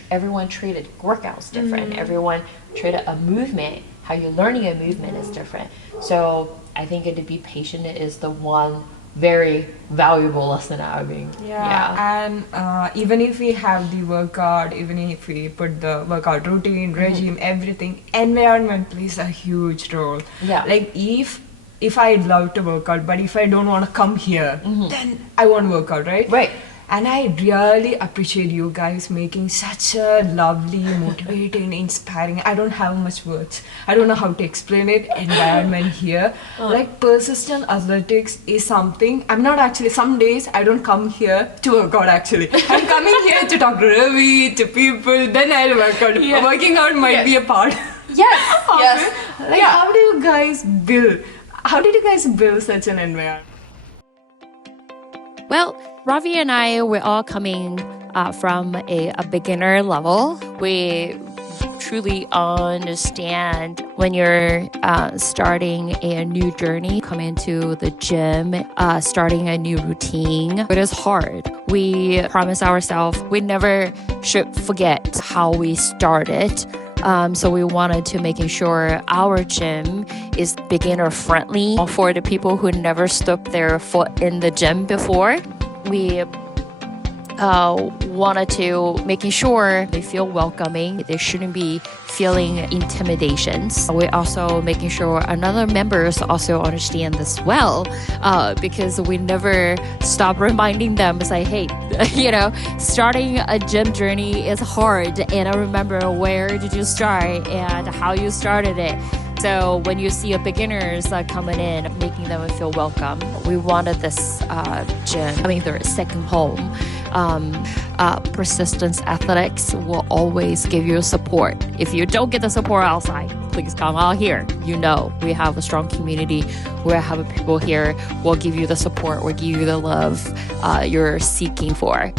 Everyone treated workouts different. Everyone treated a movement, how you're learning a movement is different. So I think to be patient is the one very valuable lesson out of me. And even if we have the workout, even if we put the workout routine, regime, everything, environment plays a huge role. Like if I'd love to work out, but if I don't want to come here, then I won't work out, right? And I really appreciate you guys making such a lovely, motivating, inspiring, I don't have much words, I don't know how to explain it, environment here. Like persistent athletics is something, I'm not actually, some days I don't come here to work out actually. I'm coming here to talk to Ravi, to people, then I'll work out. Working out might be a part. Yes. Like how do you guys build? How did you guys build such an environment? Well, Ravi and I, we're all coming from a beginner level. We truly understand when you're starting a new journey, coming into the gym, starting a new routine. It is hard. We promise ourselves we never should forget how we started. So we wanted to making sure our gym is beginner friendly for the people who never stepped their foot in the gym before. We wanted to making sure they feel welcoming. They shouldn't be feeling intimidations. We're also making sure another members also understand this well, because we never stop reminding them, say, hey, starting a gym journey is hard, and I remember where did you start and how you started it. So when you see a beginners coming in, making them feel welcome, we wanted this gym, their second home. Persistence athletics will always give you support. If you don't get the support outside, please come out here. We have a strong community. We have people here. We'll give you the support. We'll give you the love you're seeking for.